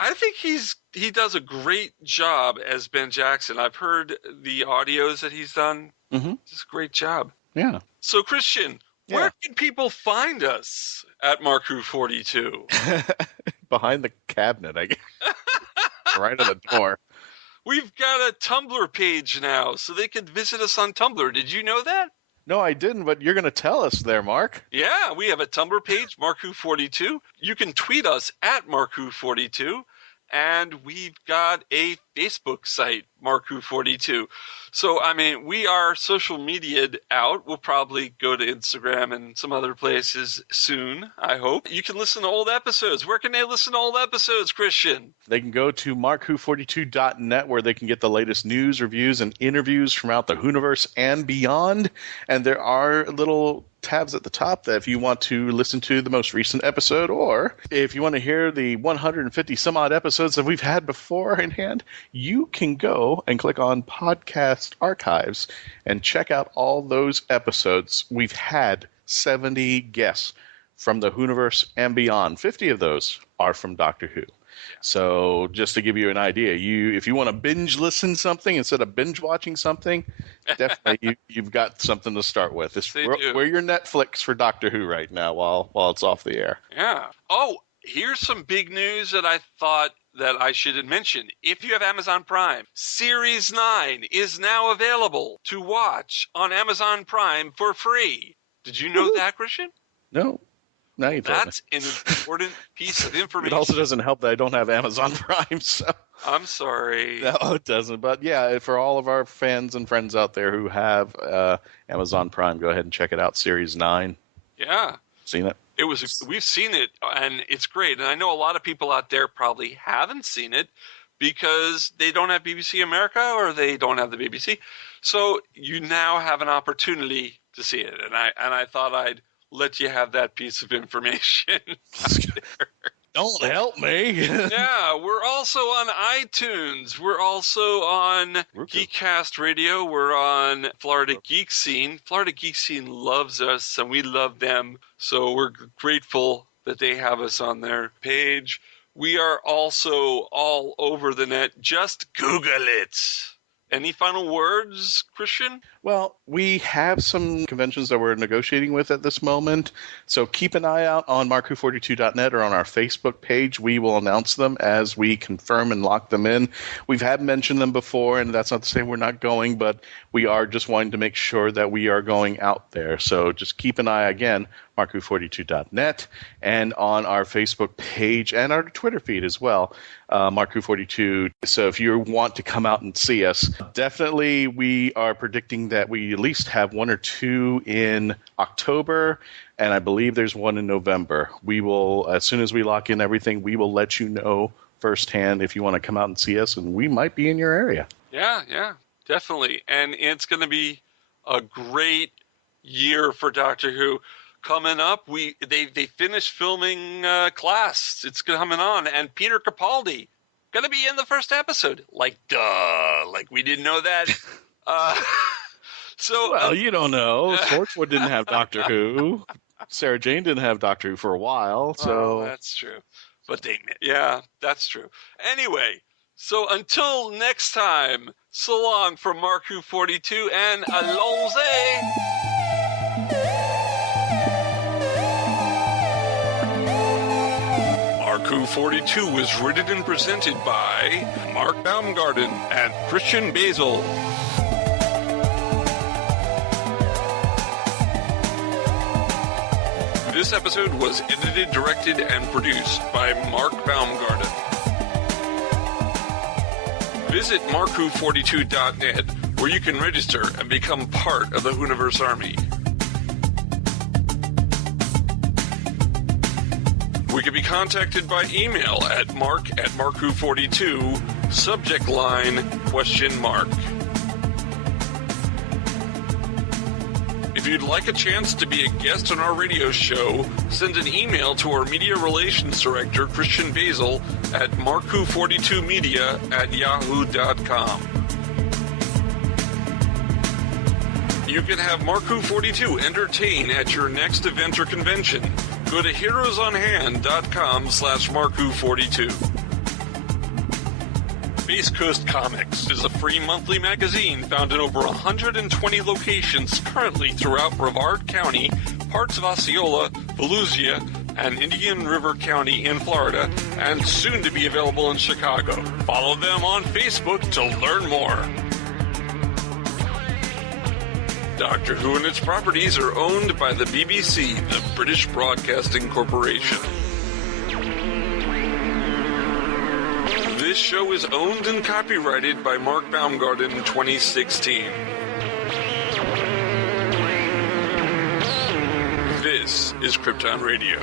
I think he does a great job as Ben Jackson. I've heard the audios that he's done. Mm-hmm. It's a great job. Yeah. So, Christian, where can people find us at Mark Who 42? Behind the cabinet, I guess. Right at the door. We've got a Tumblr page now, so they can visit us on Tumblr. Did you know that? No, I didn't, but you're going to tell us there, Mark. Yeah, we have a Tumblr page, Mark Who 42. You can tweet us at Mark Who 42. And we've got a Facebook site, Mark Who 42. So, I mean, we are social media'd out. We'll probably go to Instagram and some other places soon, I hope. You can listen to old episodes. Where can they listen to old episodes, Christian? They can go to mark-who42.net where they can get the latest news, reviews, and interviews from out the WHOniverse and beyond. And there are little tabs at the top that if you want to listen to the most recent episode, or if you want to hear the 150 some odd episodes that we've had before in hand, you can go and click on Podcast Archives and check out all those episodes. We've had 70 guests from the WHOniverse and beyond. 50 of those are from Doctor Who. So just to give you an idea, if you want to binge listen something instead of binge watching something, definitely you've got something to start with. We're your Netflix for Doctor Who right now while it's off the air. Yeah. Oh, here's some big news that I thought that I should mention. If you have Amazon Prime, Series 9 is now available to watch on Amazon Prime for free. Did you know that, Christian? No. Now you told me. That's an important piece of information. It also doesn't help that I don't have Amazon Prime, so. I'm sorry. No, it doesn't. But yeah, for all of our fans and friends out there who have Amazon Prime, go ahead and check it out. Series 9. Yeah. Seen it? We've seen it, and it's great. And I know a lot of people out there probably haven't seen it because they don't have BBC America or they don't have the BBC. So you now have an opportunity to see it. And I thought I'd let you have that piece of information. Don't help me. Yeah, we're also on iTunes. We're also on Geekcast Radio. We're on Florida Geek Scene. Florida Geek Scene loves us, and we love them. So we're grateful that they have us on their page. We are also all over the net. Just Google it. Any final words, Christian? Well, we have some conventions that we're negotiating with at this moment, so keep an eye out on mark-who42.net or on our Facebook page. We will announce them as we confirm and lock them in. We've had mentioned them before, and that's not to say we're not going, but we are just wanting to make sure that we are going out there. So just keep an eye, again, mark-who42.net, and on our Facebook page and our Twitter feed as well, mark-who42. So if you want to come out and see us, definitely we are predicting that we at least have one or two in October, and I believe there's one in November. We will, as soon as we lock in everything, we will let you know firsthand if you want to come out and see us, and we might be in your area. Yeah, definitely. And it's going to be a great year for Doctor Who. Coming up, they finished filming Class. It's coming on, and Peter-Capaldi going to be in the first episode. Like, duh, like we didn't know that. Well, you don't know. Torchwood didn't have Doctor Who. Sarah Jane didn't have Doctor Who for a while. So that's true. But that's true. Anyway, so until next time, so long from Mark-Who42 and allons-y. Mark-Who42 was written and presented by Mark Baumgarten and Christian-basel. This episode was edited, directed, and produced by Mark Baumgarten. Visit mark-who42.net, where you can register and become part of the WHOniverse Army. We can be contacted by email at mark@mark-who42, subject line, ? If you'd like a chance to be a guest on our radio show, send an email to our media relations director, Christian-basel, at mark-who42media@yahoo.com. You can have Mark-Who42 entertain at your next event or convention. Go to heroesonhand.com/Mark-Who42. Space Coast Comics is a free monthly magazine found in over 120 locations currently throughout Brevard County, parts of Osceola, Volusia, and Indian River County in Florida, and soon to be available in Chicago. Follow them on Facebook to learn more. Doctor Who and its properties are owned by the BBC, the British Broadcasting Corporation. This show is owned and copyrighted by Mark Baumgarten in 2016. This is Krypton Radio.